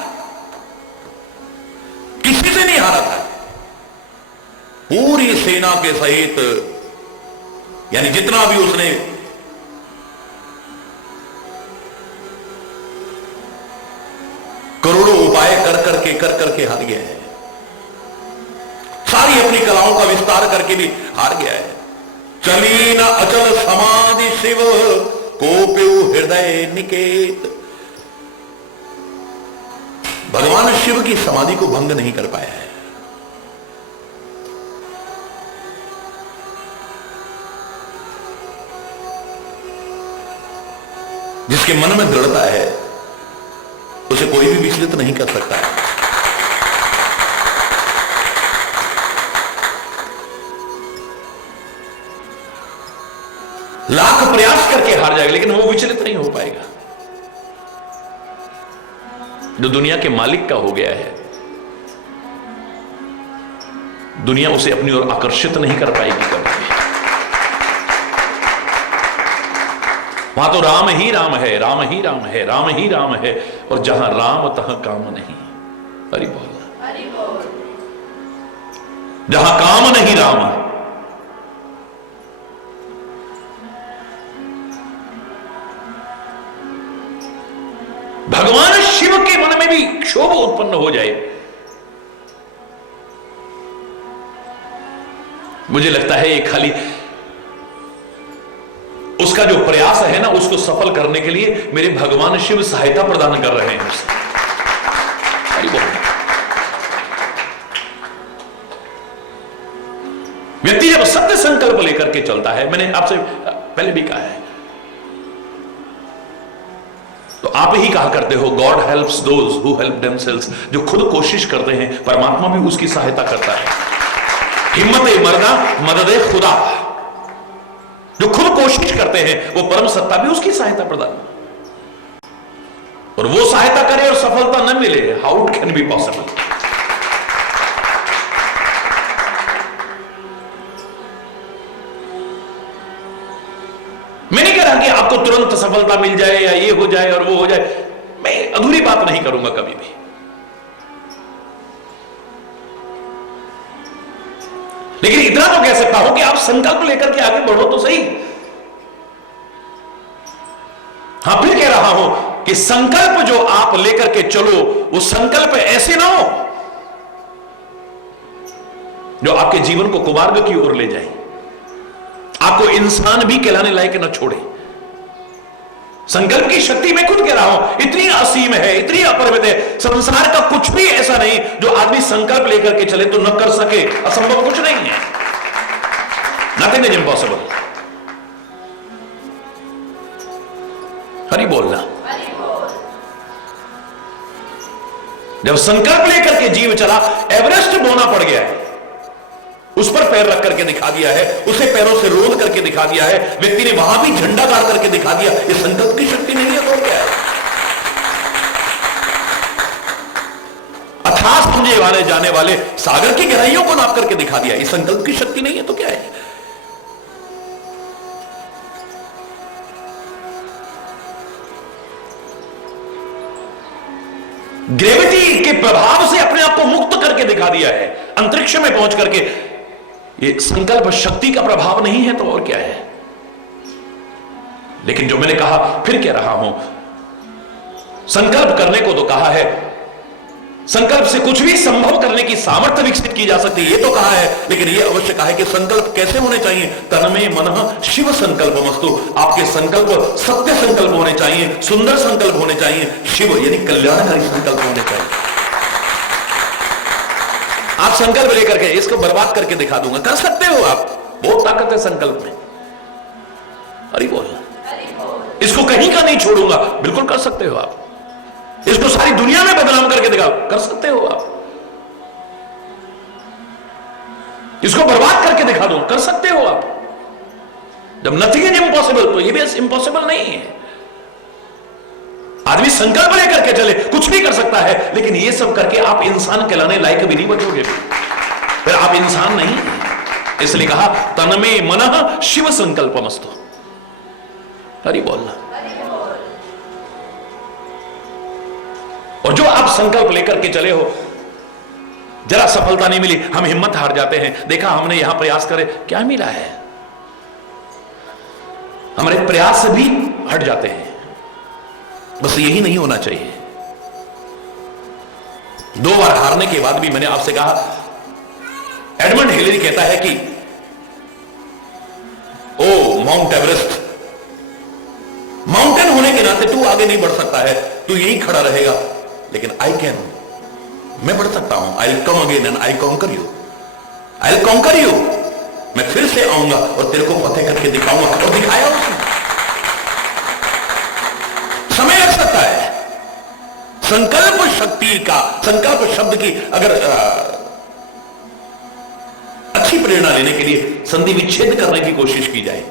किसी से नहीं हारा था, पूरी सेना के सहित, यानी जितना भी उसने करोड़ों उपाय कर करके हार गया है। सारी अपनी कलाओं का विस्तार करके भी हार गया है। चली न अचल समाधि शिव, कोप्यु हृदय निकेत। भगवान शिव की समाधि को भंग नहीं कर पाया है। जिसके मन में दृढ़ता है, उसे कोई भी विचलित नहीं कर सकता है। लाख प्रयास करके हार जाएगा, लेकिन वो विचलित नहीं हो पाएगा। जो दुनिया के मालिक का हो गया है, दुनिया उसे अपनी ओर आकर्षित नहीं कर पाएगी कभी। वहां तो राम ही राम है, राम ही राम है, राम ही राम है, और जहां राम तहां काम नहीं। हरि बोल। जहां काम नहीं राम है। भगवान शिव के मन में भी क्षोभ उत्पन्न हो जाए, मुझे लगता है ये खाली उसका जो प्रयास है ना, उसको सफल करने के लिए मेरे भगवान शिव सहायता प्रदान कर रहे हैं। व्यक्ति जब सत्य संकल्प लेकर के चलता है, मैंने आपसे पहले भी कहा है, तो आप ही कहा करते हो God helps those who help themselves, जो खुद कोशिश करते हैं परमात्मा भी उसकी सहायता करता है। हिम्मत मरना मदद खुदा, जो खुद कोशिश करते हैं वो परम सत्ता भी उसकी सहायता प्रदान, और वो सहायता करे और सफलता न मिले, how it can be possible. मैं नहीं कह रहा कि आपको तुरंत सफलता मिल जाए या ये हो जाए और वो हो जाए, मैं अधूरी बात नहीं करूंगा कभी भी। लेकिन इतना तो कह सकता हूं कि आप संकल्प लेकर के आगे बढ़ो तो सही। हां, फिर कह रहा हूं कि संकल्प जो आप लेकर के चलो वो संकल्प ऐसे ना हो जो आपके जीवन को कुमार्ग की ओर ले जाए, आपको इंसान भी कहलाने लायक न छोड़े। संकल्प की शक्ति मैं खुद कह रहा हूं इतनी असीम है, इतनी अपरिमित है, संसार का कुछ भी ऐसा नहीं जो आदमी संकल्प लेकर के चले तो न कर सके। असंभव कुछ नहीं है, नथिंग इज इम्पॉसिबल। हरि बोलना। जब संकल्प लेकर के जीव चला, एवरेस्ट बोना पड़ गया है, उस पर पैर रख करके दिखा दिया है, उसे पैरों से रोक करके दिखा दिया है, व्यक्ति ने वहां भी झंडा गाड़ करके दिखा दिया। ये संकल्प की शक्ति नहीं है तो क्या है? अथाह समझे वाले जाने वाले सागर की गहराइयों को नाप करके दिखा दिया। ये संकल्प की शक्ति नहीं है तो क्या है? ग्रेविटी के प्रभाव से अपने आप को मुक्त करके दिखा दिया है, अंतरिक्ष में पहुंच करके। ये संकल्प शक्ति का प्रभाव नहीं है तो और क्या है? लेकिन जो मैंने कहा, फिर कह रहा हूं, संकल्प करने को तो कहा है, संकल्प से कुछ भी संभव करने की सामर्थ्य विकसित की जा सकती है, ये तो कहा है। लेकिन ये अवश्य कहा है कि संकल्प कैसे होने चाहिए। तन्मे मनः शिव संकल्पमस्तु, आपके संकल्प सत्य संकल्प होने चाहिए, सुंदर संकल्प होने चाहिए, शिव यानी कल्याणकारी संकल्प होने चाहिए। आप संकल्प लेकर के इसको बर्बाद करके दिखा दूंगा, कर सकते हो आप, बहुत ताकत है संकल्प में। अरे बोल, इसको कहीं का नहीं छोड़ूंगा, बिल्कुल कर सकते हो आप। इसको सारी दुनिया में बदनाम करके दिखाओ, कर सकते हो आप। इसको बर्बाद करके दिखा दो, कर सकते हो आप। जब नथिंग इज इम्पॉसिबल तो ये भी इम्पॉसिबल नहीं है। आदमी संकल्प लेकर के चले, कुछ भी कर सकता है, लेकिन ये सब करके आप इंसान कहलाने लायक भी नहीं बचोगे, फिर आप इंसान नहीं। इसलिए कहा तन्मे मनः शिव संकल्पमस्तु। हरि बोलना। और जो आप संकल्प लेकर के चले हो, जरा सफलता नहीं मिली, हम हिम्मत हार जाते हैं। देखा हमने यहां प्रयास करे, क्या मिला है? हमारे प्रयास से भी हट जाते हैं। बस यही नहीं होना चाहिए। 2 बार हारने के बाद भी मैंने आपसे कहा, एडमंड हिलरी कहता है कि ओ माउंट एवरेस्ट, माउंटेन होने के नाते तू आगे नहीं बढ़ सकता है, तू यही खड़ा रहेगा, लेकिन आई कैन, मैं बढ़ सकता हूं। I will come again and I conquer you, I will conquer you. मैं फिर से आऊंगा और तेरे को फतेह करके दिखाऊंगा। और दिखाया उसने। समय लग सकता है। संकल्प शक्ति का, संकल्प शब्द की अगर अच्छी प्रेरणा लेने के लिए संधि विच्छेद करने की कोशिश की जाए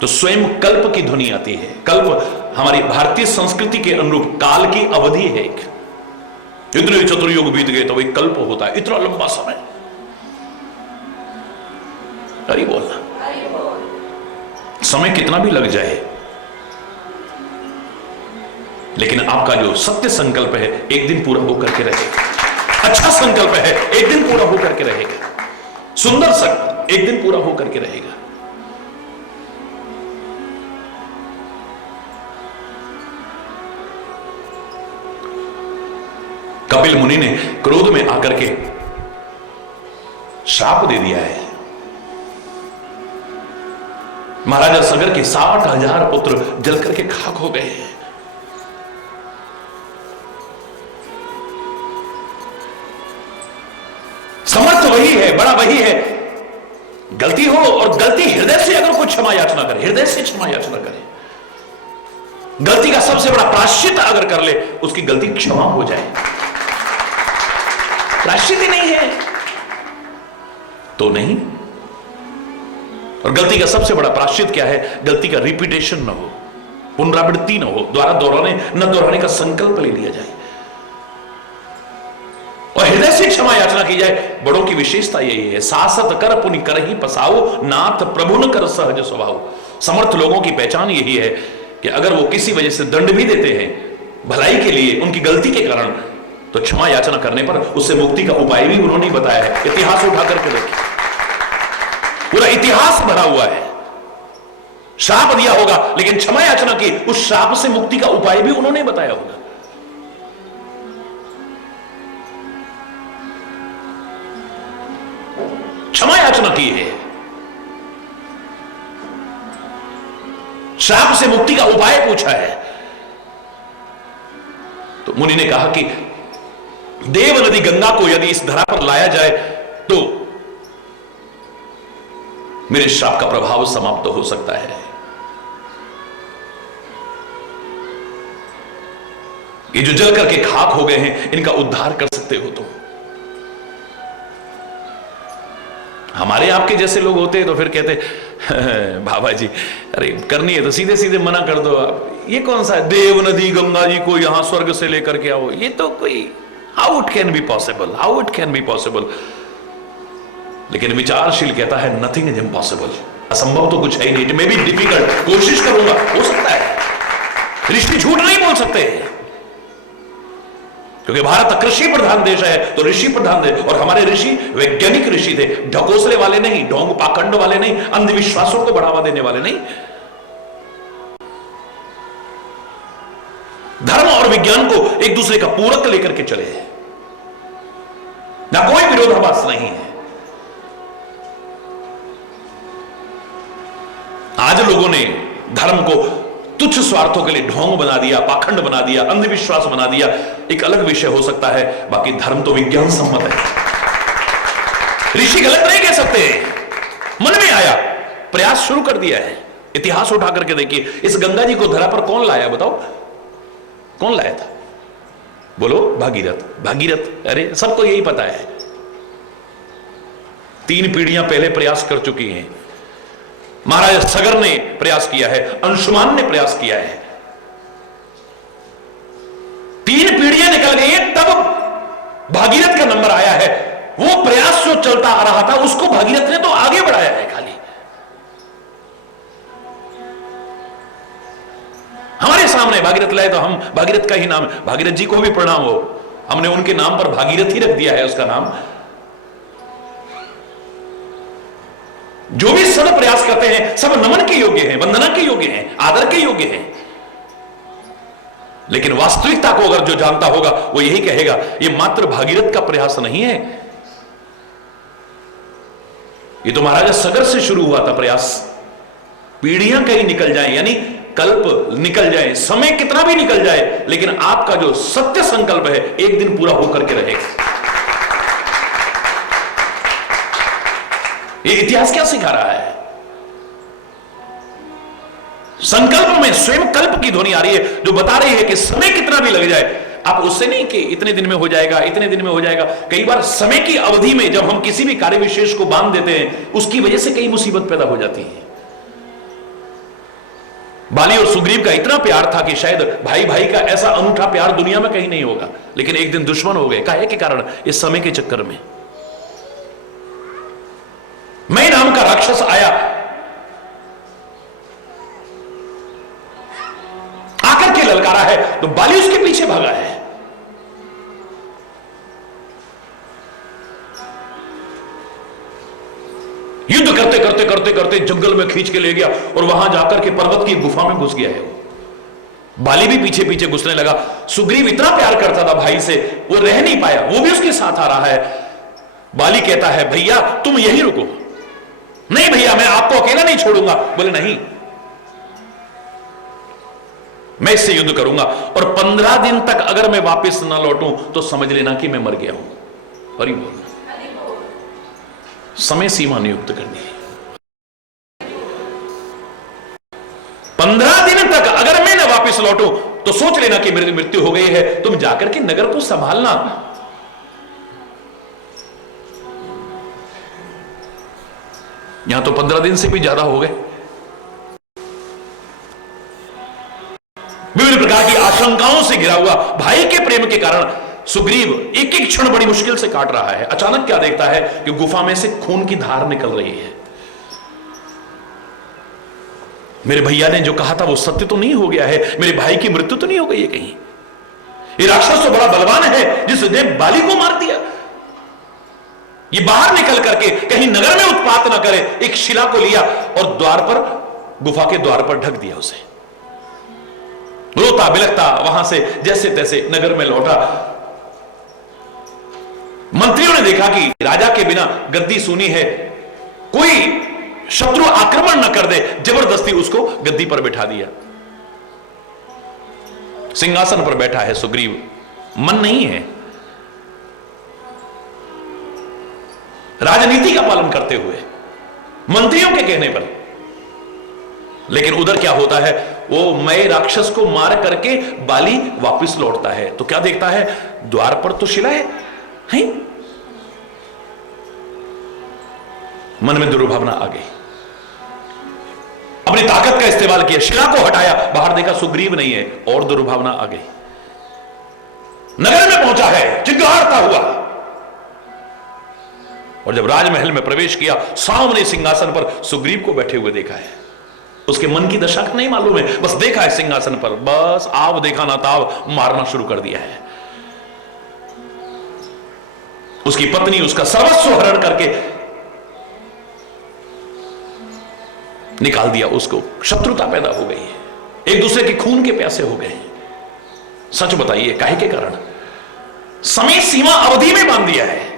तो स्वयं कल्प की ध्वनि आती है। कल्प हमारी भारतीय संस्कृति के अनुरूप काल की अवधि है। एक इतने चतुर्युग बीत गए तो वही कल्प होता है, इतना लंबा समय। अरे बोलना, समय कितना भी लग जाए, लेकिन आपका जो सत्य संकल्प है एक दिन पूरा होकर के रहेगा। अच्छा संकल्प है एक दिन पूरा होकर के रहेगा। सुंदर संकल्प एक दिन पूरा होकर के रहेगा। कपिल मुनि ने क्रोध में आकर के श्राप दे दिया है। महाराजा सगर के 60,000 पुत्र जलकर के खाक हो गए हैं। समर्थ वही है, बड़ा वही है। गलती हो और गलती हृदय से अगर कोई क्षमा याचना करे, हृदय से क्षमा याचना करे, गलती का सबसे बड़ा प्रायश्चित अगर कर ले, उसकी गलती क्षमा हो जाए। प्रायश्चित ही नहीं है तो नहीं। और गलती का सबसे बड़ा प्रायश्चित क्या है? गलती का रिपीटेशन ना हो, पुनरावृत्ति ना हो, दोहराने का संकल्प ले लिया जाए और हृदय से क्षमा याचना की जाए। बड़ों की विशेषता यही है, सासत कर पुनि कर ही पसाओ, नाथ प्रभु न कर सहज स्वभाव। समर्थ लोगों की पहचान यही है कि अगर वो किसी वजह से दंड भी देते हैं भलाई के लिए, उनकी गलती के कारण, तो क्षमा याचना करने पर उससे मुक्ति का उपाय भी उन्होंने बताया है। इतिहास उठा करके देखिए, पूरा इतिहास भरा हुआ है। श्राप दिया होगा लेकिन क्षमा याचना की, उस श्राप से मुक्ति का उपाय भी उन्होंने बताया होगा। क्षमा याचना की है, श्राप से मुक्ति का उपाय पूछा है। तो मुनि ने कहा कि देव नदी गंगा को यदि इस धरा पर लाया जाए तो मेरे श्राप का प्रभाव समाप्त हो सकता है। ये जो जल करके खाक हो गए हैं, इनका उद्धार कर सकते हो तो। हमारे आपके जैसे लोग होते तो फिर कहते बाबा जी अरे करनी है तो सीधे सीधे मना कर दो आप। ये कौन सा देव नदी गंगा जी को यहां स्वर्ग से लेकर के आओ, ये तो कोई how it can be possible, how it can be possible. लेकिन विचारशील कहता है नथिंग इज इम्पॉसिबल, असंभव तो कुछ है ही नहीं। इट मे बी डिफिकल्ट, कोशिश करूंगा, हो सकता है। ऋषि झूठ नहीं बोल सकते क्योंकि भारत कृषि प्रधान देश है, तो ऋषि प्रधान देश। और हमारे ऋषि वैज्ञानिक ऋषि थे, ढकोसले वाले नहीं, ढोंग पाखंड वाले नहीं, अंधविश्वासों को बढ़ावा देने वाले नहीं। धर्म और विज्ञान को एक दूसरे का पूरक लेकर के चले, ना कोई विरोधाभास नहीं है। आज लोगों ने धर्म को तुच्छ स्वार्थों के लिए ढोंग बना दिया, पाखंड बना दिया, अंधविश्वास बना दिया। एक अलग विषय हो सकता है, बाकी धर्म तो विज्ञान सम्मत है। ऋषि गलत नहीं कह सकते, मन में आया, प्रयास शुरू कर दिया है। इतिहास उठा करके देखिए, इस गंगा जी को धरा पर कौन लाया बताओ, कौन लाया था? बोलो भागीरथ। भागीरथ, अरे सबको यही पता है, 3 पीढ़ियां पहले प्रयास कर चुकी हैं। महाराज सगर ने प्रयास किया है, अंशुमान ने प्रयास किया है, 3 पीढ़ियां निकल गई है, तब भागीरथ का नंबर आया है। वो प्रयास जो चलता आ रहा था उसको भागीरथ ने तो आगे बढ़ाया है। खाली हमारे सामने भागीरथ लाए तो हम भागीरथ का ही नाम, भागीरथ जी को भी प्रणाम हो, हमने उनके नाम पर भागीरथ ही रख दिया है उसका नाम। जो भी सब प्रयास करते हैं सब नमन के योग्य हैं, वंदना के योग्य हैं, आदर के योग्य हैं। लेकिन वास्तविकता को अगर जो जानता होगा वो यही कहेगा ये मात्र भागीरथ का प्रयास नहीं है, ये तो महाराजा सगर से शुरू हुआ था प्रयास। पीढ़ियां कहीं निकल जाए, यानी कल्प निकल जाए, समय कितना भी निकल जाए, लेकिन आपका जो सत्य संकल्प है एक दिन पूरा होकर के रहेगा। ये इतिहास क्या सिखा रहा है? संकल्प में स्वयं कल्प की ध्वनि आ रही है जो बता रही है कि समय कितना भी लग जाए, आप उससे नहीं कि इतने दिन में हो जाएगा, इतने दिन में हो जाएगा। कई बार समय की अवधि में जब हम किसी भी कार्य विशेष को बांध देते हैं उसकी वजह से कई मुसीबत पैदा हो जाती है। बाली और सुग्रीव का इतना प्यार था कि शायद भाई भाई का ऐसा अनूठा प्यार दुनिया में कहीं नहीं होगा, लेकिन एक दिन दुश्मन हो गए। काहे के कारण? इस समय के चक्कर में। मैं नाम का राक्षस आया, आकर के ललकारा है तो बाली उसके पीछे भागा है। युद्ध करते करते करते करते जंगल में खींच के ले गया और वहां जाकर के पर्वत की गुफा में घुस गया है वो। बाली भी पीछे पीछे घुसने लगा। सुग्रीव इतना प्यार करता था भाई से, वो रह नहीं पाया, वो भी उसके साथ आ रहा है। बाली कहता है भैया तुम यहीं रुको। नहीं भैया मैं आपको अकेला नहीं छोड़ूंगा। बोले नहीं, मैं इससे युद्ध करूंगा और 15 दिन तक अगर मैं वापस ना लौटूं तो समझ लेना कि मैं मर गया हूं। हरि बोल। समय सीमा नियुक्त करनी है। 15 दिन तक अगर मैं न वापस लौटूं तो सोच लेना कि मेरी मृत्यु हो गई है, तुम जाकर के नगर को संभालना। यहां तो 15 दिन से भी ज्यादा हो गए। विभिन्न प्रकार की आशंकाओं से घिरा हुआ भाई के प्रेम के कारण सुग्रीव एक एक क्षण बड़ी मुश्किल से काट रहा है। अचानक क्या देखता है कि गुफा में से खून की धार निकल रही है। मेरे भैया ने जो कहा था वो सत्य तो नहीं हो गया है, मेरे भाई की मृत्यु तो नहीं हो गई है कहीं? ये राक्षस तो बड़ा बलवान है जिसने बाली को मार दिया। ये बाहर निकल करके कहीं नगर में उत्पात ना करे, एक शिला को लिया और द्वार पर, गुफा के द्वार पर ढक दिया उसे। रोता बिलखता वहां से जैसे तैसे नगर में लौटा। मंत्रियों ने देखा कि राजा के बिना गद्दी सूनी है, कोई शत्रु आक्रमण न कर दे, जबरदस्ती उसको गद्दी पर बैठा दिया। सिंहासन पर बैठा है सुग्रीव, मन नहीं है राजनीति का पालन करते हुए, मंत्रियों के कहने पर। लेकिन उधर क्या होता है, वो मय राक्षस को मार करके बाली वापस लौटता है तो क्या देखता है, द्वार पर तो शिला है? मन में दुर्भावना आ गई। अपनी ताकत का इस्तेमाल किया, शिला को हटाया, बाहर देखा सुग्रीव नहीं है, और दुर्भावना आ गई। नगर में पहुंचा है चिंगारता हुआ, और जब राजमहल में प्रवेश किया, सामने सिंहासन पर सुग्रीव को बैठे हुए देखा है। उसके मन की दशा नहीं मालूम है, बस देखा है सिंहासन पर, बस आव देखा ना ताव मारना शुरू कर दिया है। उसकी पत्नी उसका सर्वस्व हरण करके निकाल दिया उसको। शत्रुता पैदा हो गई है, एक दूसरे के खून के प्यासे हो गए। सच बताइए काहे के कारण? समय सीमा अवधि में बांध दिया है।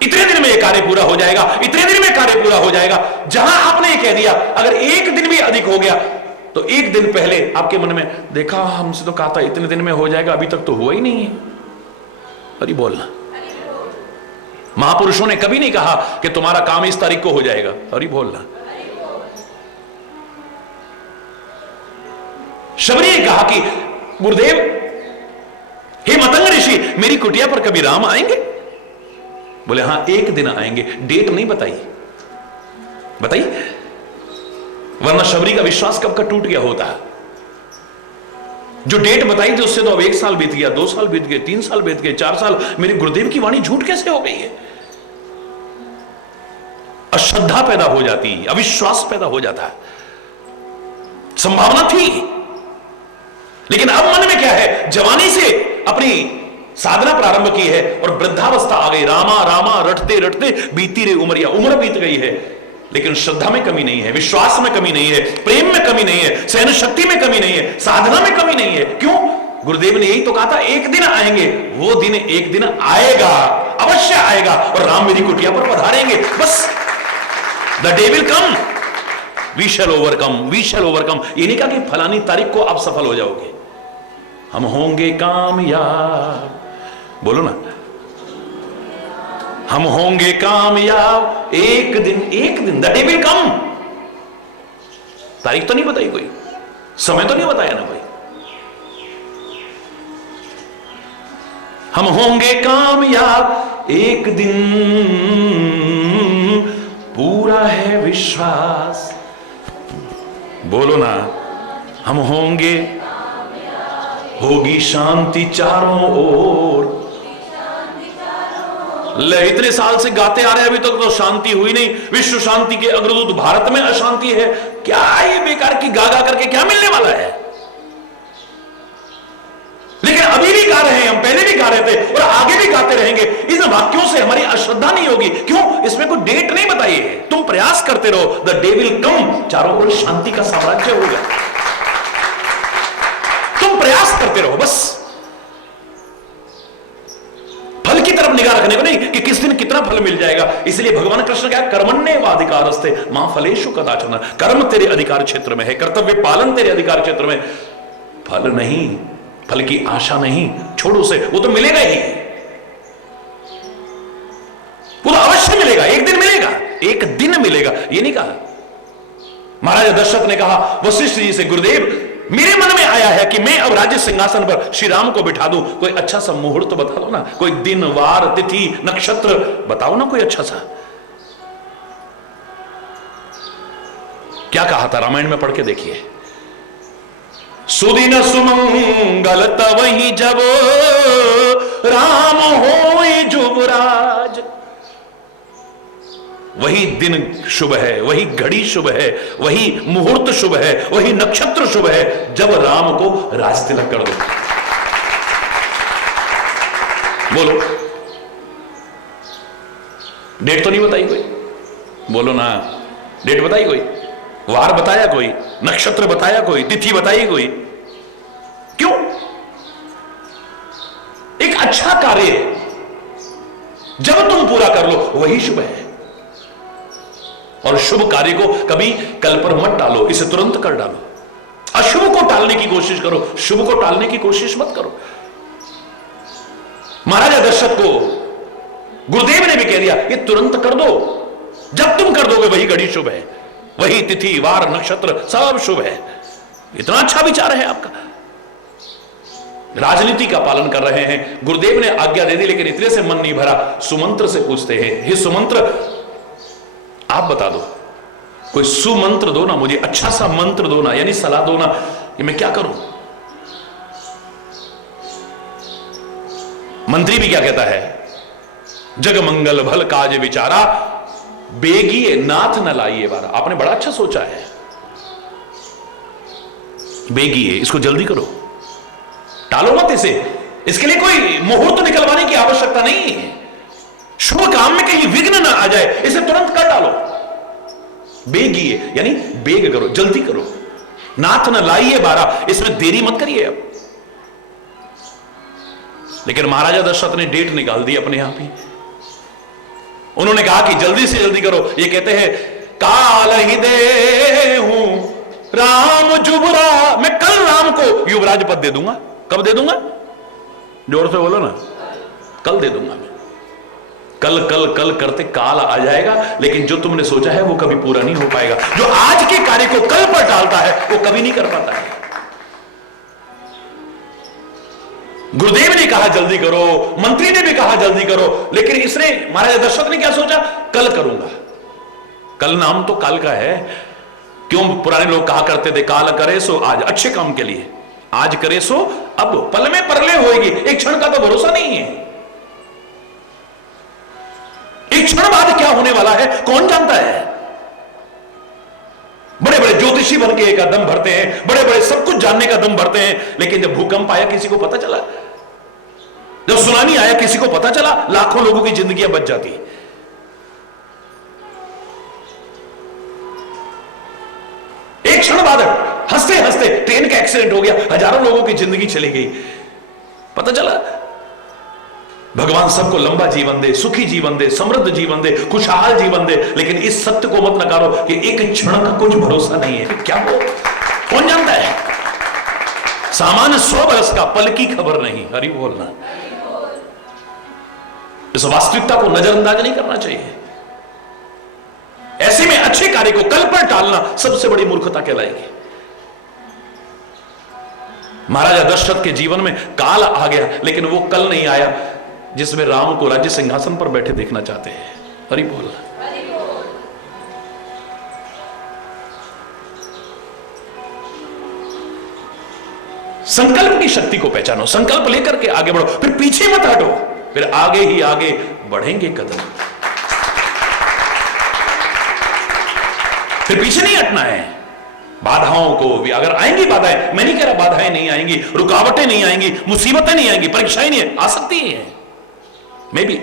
इतने दिन में यह कार्य पूरा हो जाएगा, इतने दिन में कार्य पूरा हो जाएगा। जहां आपने ये कह दिया अगर एक दिन भी अधिक हो गया तो एक दिन पहले आपके मन में, देखा हमसे तो कहा था इतने दिन में हो जाएगा, अभी तक तो हुआ ही नहीं है। अरे बोलना, महापुरुषों ने कभी नहीं कहा कि तुम्हारा काम इस तारीख को हो जाएगा। अरे बोलना। शबरी ने कहा कि गुरुदेव, हे मतंग ऋषि, मेरी कुटिया पर कभी राम आएंगे? बोले हां, एक दिन आएंगे। डेट नहीं बताई, वरना शबरी का विश्वास कब का टूट गया होता। जो डेट बताई थी उससे तो अब 1 साल बीत गया, 2 साल बीत गए, 3 साल बीत गए, 4 साल। मेरे गुरुदेव की वाणी झूठ कैसे हो गई है? अश्रद्धा पैदा हो जाती, अविश्वास पैदा हो जाता। संभावना थी, लेकिन अब मन में क्या है, जवानी से अपनी साधना प्रारंभ की है और वृद्धावस्था आ गई। रामा रामा रटते रटते बीती रही उम्र, या उम्र बीत गई है, लेकिन श्रद्धा में कमी नहीं है, विश्वास में कमी नहीं है, प्रेम में कमी नहीं है, सहन शक्ति में कमी नहीं है, साधना में कमी नहीं है। क्यों? गुरुदेव ने यही तो कहा था, एक दिन आएंगे। वो दिन एक दिन आएगा, अवश्य आएगा, और राम मेरी कुटिया पर पधारेंगे। बस the day will come, we shall overcome, we shall overcome. ये नहीं कहा कि फलानी तारीख को आप सफल हो जाओगे, हम होंगे कामयाब। बोलो ना, हम होंगे कामयाब एक दिन, द डे विल कम। तारीख तो नहीं बताई कोई, समय तो नहीं बताया ना कोई। हम होंगे कामयाब एक दिन, पूरा है विश्वास। बोलो ना, हम होंगे, होगी शांति चारों ओर। ले इतने साल से गाते आ रहे हैं, अभी तक तो शांति हुई नहीं। विश्व शांति के अग्रदूत भारत में अशांति है। क्या ये बेकार की गा गा करके क्या मिलने वाला है? लेकिन अभी भी गा रहे हैं हम, पहले भी गा रहे थे और आगे भी गाते रहेंगे। इन वाक्यों से हमारी अश्रद्धा नहीं होगी। क्यों? इसमें कोई डेट नहीं बताई है। तुम प्रयास करते रहो, द डे विल कम, चारों ओर शांति का साम्राज्य होगा। तुम प्रयास करते रहो, बस फल की तरफ निगाह रखने को नहीं कि किस दिन कितना फल मिल जाएगा। इसलिए भगवान कृष्ण क्या, कर्मण्येवाधिकारस्ते मां फलेषु कदाचन। कर्म तेरे अधिकार क्षेत्र में है, कर्तव्य पालन तेरे अधिकार क्षेत्र में। फल नहीं, फल की आशा नहीं, छोड़ो उसे, वो तो मिलेगा ही, वो तो अवश्य मिलेगा। एक दिन मिलेगा, एक दिन मिलेगा, ये नहीं कहा। महाराजा दशरथ ने कहा वशिष्ठ जी से, गुरुदेव मेरे मन में आया है कि मैं अब राज्य सिंहासन पर श्री राम को बिठा दूं, कोई अच्छा सा मुहूर्त तो बता दो ना, कोई दिन वार तिथि नक्षत्र बताओ ना, कोई अच्छा सा। क्या कहा था रामायण में, पढ़ के देखिए। सुदिन सुमंगल तवहि जब राम होए जुबराज। वही दिन शुभ है, वही घड़ी शुभ है, वही मुहूर्त शुभ है, वही नक्षत्र शुभ है जब राम को राज तिलक कर दो। बोलो, डेट तो नहीं बताई कोई? बोलो ना, डेट बताई कोई? वार बताया कोई? नक्षत्र बताया कोई? तिथि बताई कोई? क्यों? एक अच्छा कार्य जब तुम पूरा कर लो वही शुभ है। और शुभ कार्य को कभी कल पर मत टालो, इसे तुरंत कर डालो। अशुभ को टालने की कोशिश करो, शुभ को टालने की कोशिश मत करो। महाराजा दशरथ को गुरुदेव ने भी कह दिया ये तुरंत कर दो, जब तुम कर दोगे वही घड़ी शुभ है, वही तिथि वार नक्षत्र सब शुभ है। इतना अच्छा विचार है आपका, राजनीति का पालन कर रहे हैं। गुरुदेव ने आज्ञा दे दी लेकिन इतने से मन नहीं भरा, सुमंत्र से पूछते हैं, हे सुमंत्र आप बता दो, कोई सुमंत्र दो ना मुझे, अच्छा सा मंत्र दो ना, यानी सलाह दो ना कि मैं क्या करूं। मंत्री भी क्या कहता है, जग मंगल भल काज विचारा, बेगिए नाथ न लाइए बारा। आपने बड़ा अच्छा सोचा है, बेगिए, इसको जल्दी करो, टालो मत इसे, इसके लिए कोई मुहूर्त निकलवाने की आवश्यकता नहीं है। शुभ काम में कहीं विघ्न ना आ जाए, इसे तुरंत कर डालो। बेगिए यानी बेग करो, जल्दी करो, नाथ न लाइए बारा, इसमें देरी मत करिए अब। लेकिन महाराजा दशरथ ने डेट निकाल दी अपने आप ही। उन्होंने कहा कि जल्दी से जल्दी करो। ये कहते हैं काल ही दे हूं राम जुबरा, मैं कल राम को युवराज पद दे दूंगा। कब दे दूंगा? जोर से बोलो ना, कल दे दूंगा मैं। कल कल कल करते काल आ जाएगा, लेकिन जो तुमने सोचा है वो कभी पूरा नहीं हो पाएगा। जो आज के कार्य को कल पर टालता है वो कभी नहीं कर पाता है। गुरुदेव ने कहा जल्दी करो, मंत्री ने भी कहा जल्दी करो, लेकिन इसने महाराजा दशरथ ने क्या सोचा, कल करूंगा। कल नाम तो काल का है। क्यों पुराने लोग कहा करते थे काल करे सो आज, अच्छे काम के लिए, आज करे सो अब, पल में परले होएगी, एक क्षण का तो भरोसा नहीं है। एक क्षण बाद क्या होने वाला है कौन जानता है। बड़े बड़े ज्योतिषी बन के का दम भरते हैं, बड़े बड़े सब कुछ जानने का दम भरते हैं, लेकिन जब भूकंप आया किसी को पता चला, जब सुनामी आया किसी को पता चला, लाखों लोगों की जिंदगियां बच जाती। एक क्षण बाद हंसते हंसते ट्रेन का एक्सीडेंट हो गया, हजारों लोगों की जिंदगी चली गई। पता चला भगवान सबको लंबा जीवन दे, सुखी जीवन दे, समृद्ध जीवन दे, खुशहाल जीवन दे, लेकिन इस सत्य को मत नकारो कि एक क्षण का कुछ भरोसा नहीं है। क्या हो कौन जानता है। सामान्य 100 बरस का, पल की खबर नहीं। हरि बोलना। इस वास्तविकता को नजरअंदाज नहीं करना चाहिए। ऐसे में अच्छे कार्य को कल पर टालना सबसे बड़ी मूर्खता कहलाएगी। महाराजा दशरथ के जीवन में काल आ गया, लेकिन वो कल नहीं आया जिसमें राम को राज्य सिंहासन पर बैठे देखना चाहते हैं। हरि बोल। संकल्प की शक्ति को पहचानो, संकल्प लेकर के आगे बढ़ो, फिर पीछे मत हटो, फिर आगे ही आगे बढ़ेंगे कदम। फिर पीछे नहीं हटना है। बाधाओं को भी अगर आएंगी बाधाएं, मैं नहीं कह रहा बाधाएं नहीं आएंगी, रुकावटें नहीं आएंगी, मुसीबतें नहीं आएंगी, परीक्षाएं नहीं आ सकती हैं मे भी,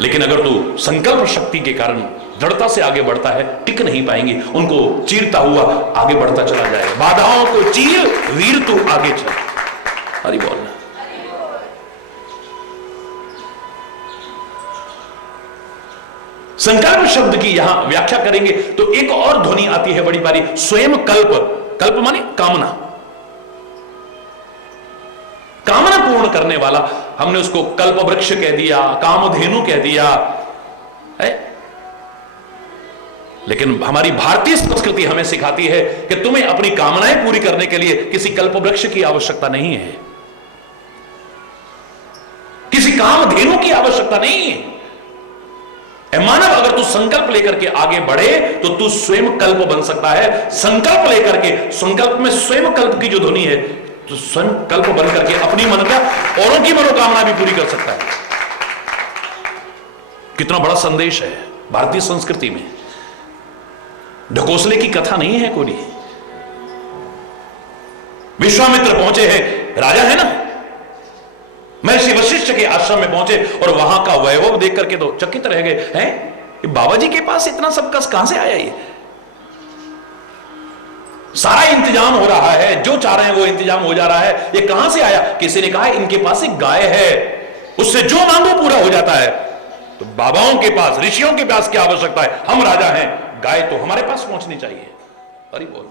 लेकिन अगर तू संकल्प शक्ति के कारण दृढ़ता से आगे बढ़ता है, टिक नहीं पाएंगी, उनको चीरता हुआ आगे बढ़ता चला जाएगा। बाधाओं को चीर, वीर तू आगे चल। हरि बोलना। संकल्प शब्द की यहां व्याख्या करेंगे तो एक और ध्वनि आती है बड़ी बारी, स्वयं कल्प। कल्प माने कामना, कामना पूर्ण करने वाला। हमने उसको कल्प वृक्ष कह दिया, कामधेनु कह दिया है। लेकिन हमारी भारतीय संस्कृति हमें सिखाती है कि तुम्हें अपनी कामनाएं पूरी करने के लिए किसी कल्पवृक्ष की आवश्यकता नहीं है, किसी कामधेनु की आवश्यकता नहीं है। मानव, अगर तू संकल्प लेकर के आगे बढ़े तो तू स्वयं कल्प बन सकता है। संकल्प लेकर के, संकल्प में स्वयं कल्प की जो ध्वनि है, तो स्वयं कल्प बन करके अपनी मनता औरों की मनोकामना भी पूरी कर सकता है। कितना बड़ा संदेश है भारतीय संस्कृति में। ढकोसले की कथा नहीं है कोई। विश्वामित्र पहुंचे हैं, राजा है ना, महर्षि वशिष्ठ के आश्रम में पहुंचे और वहां का वैभव देख करके तो चकित रह गए हैं। बाबा जी के पास इतना सब कस कहां से आया? ये सारा इंतजाम हो रहा है, जो चाह रहे हैं वो इंतजाम हो जा रहा है, ये कहां से आया? किसी ने कहा इनके पास एक गाय है, उससे जो मांगो पूरा हो जाता है। तो बाबाओं के पास, ऋषियों के पास क्या आवश्यकता है? हम राजा हैं, गाय तो हमारे पास पहुंचनी चाहिए। हरि बोल।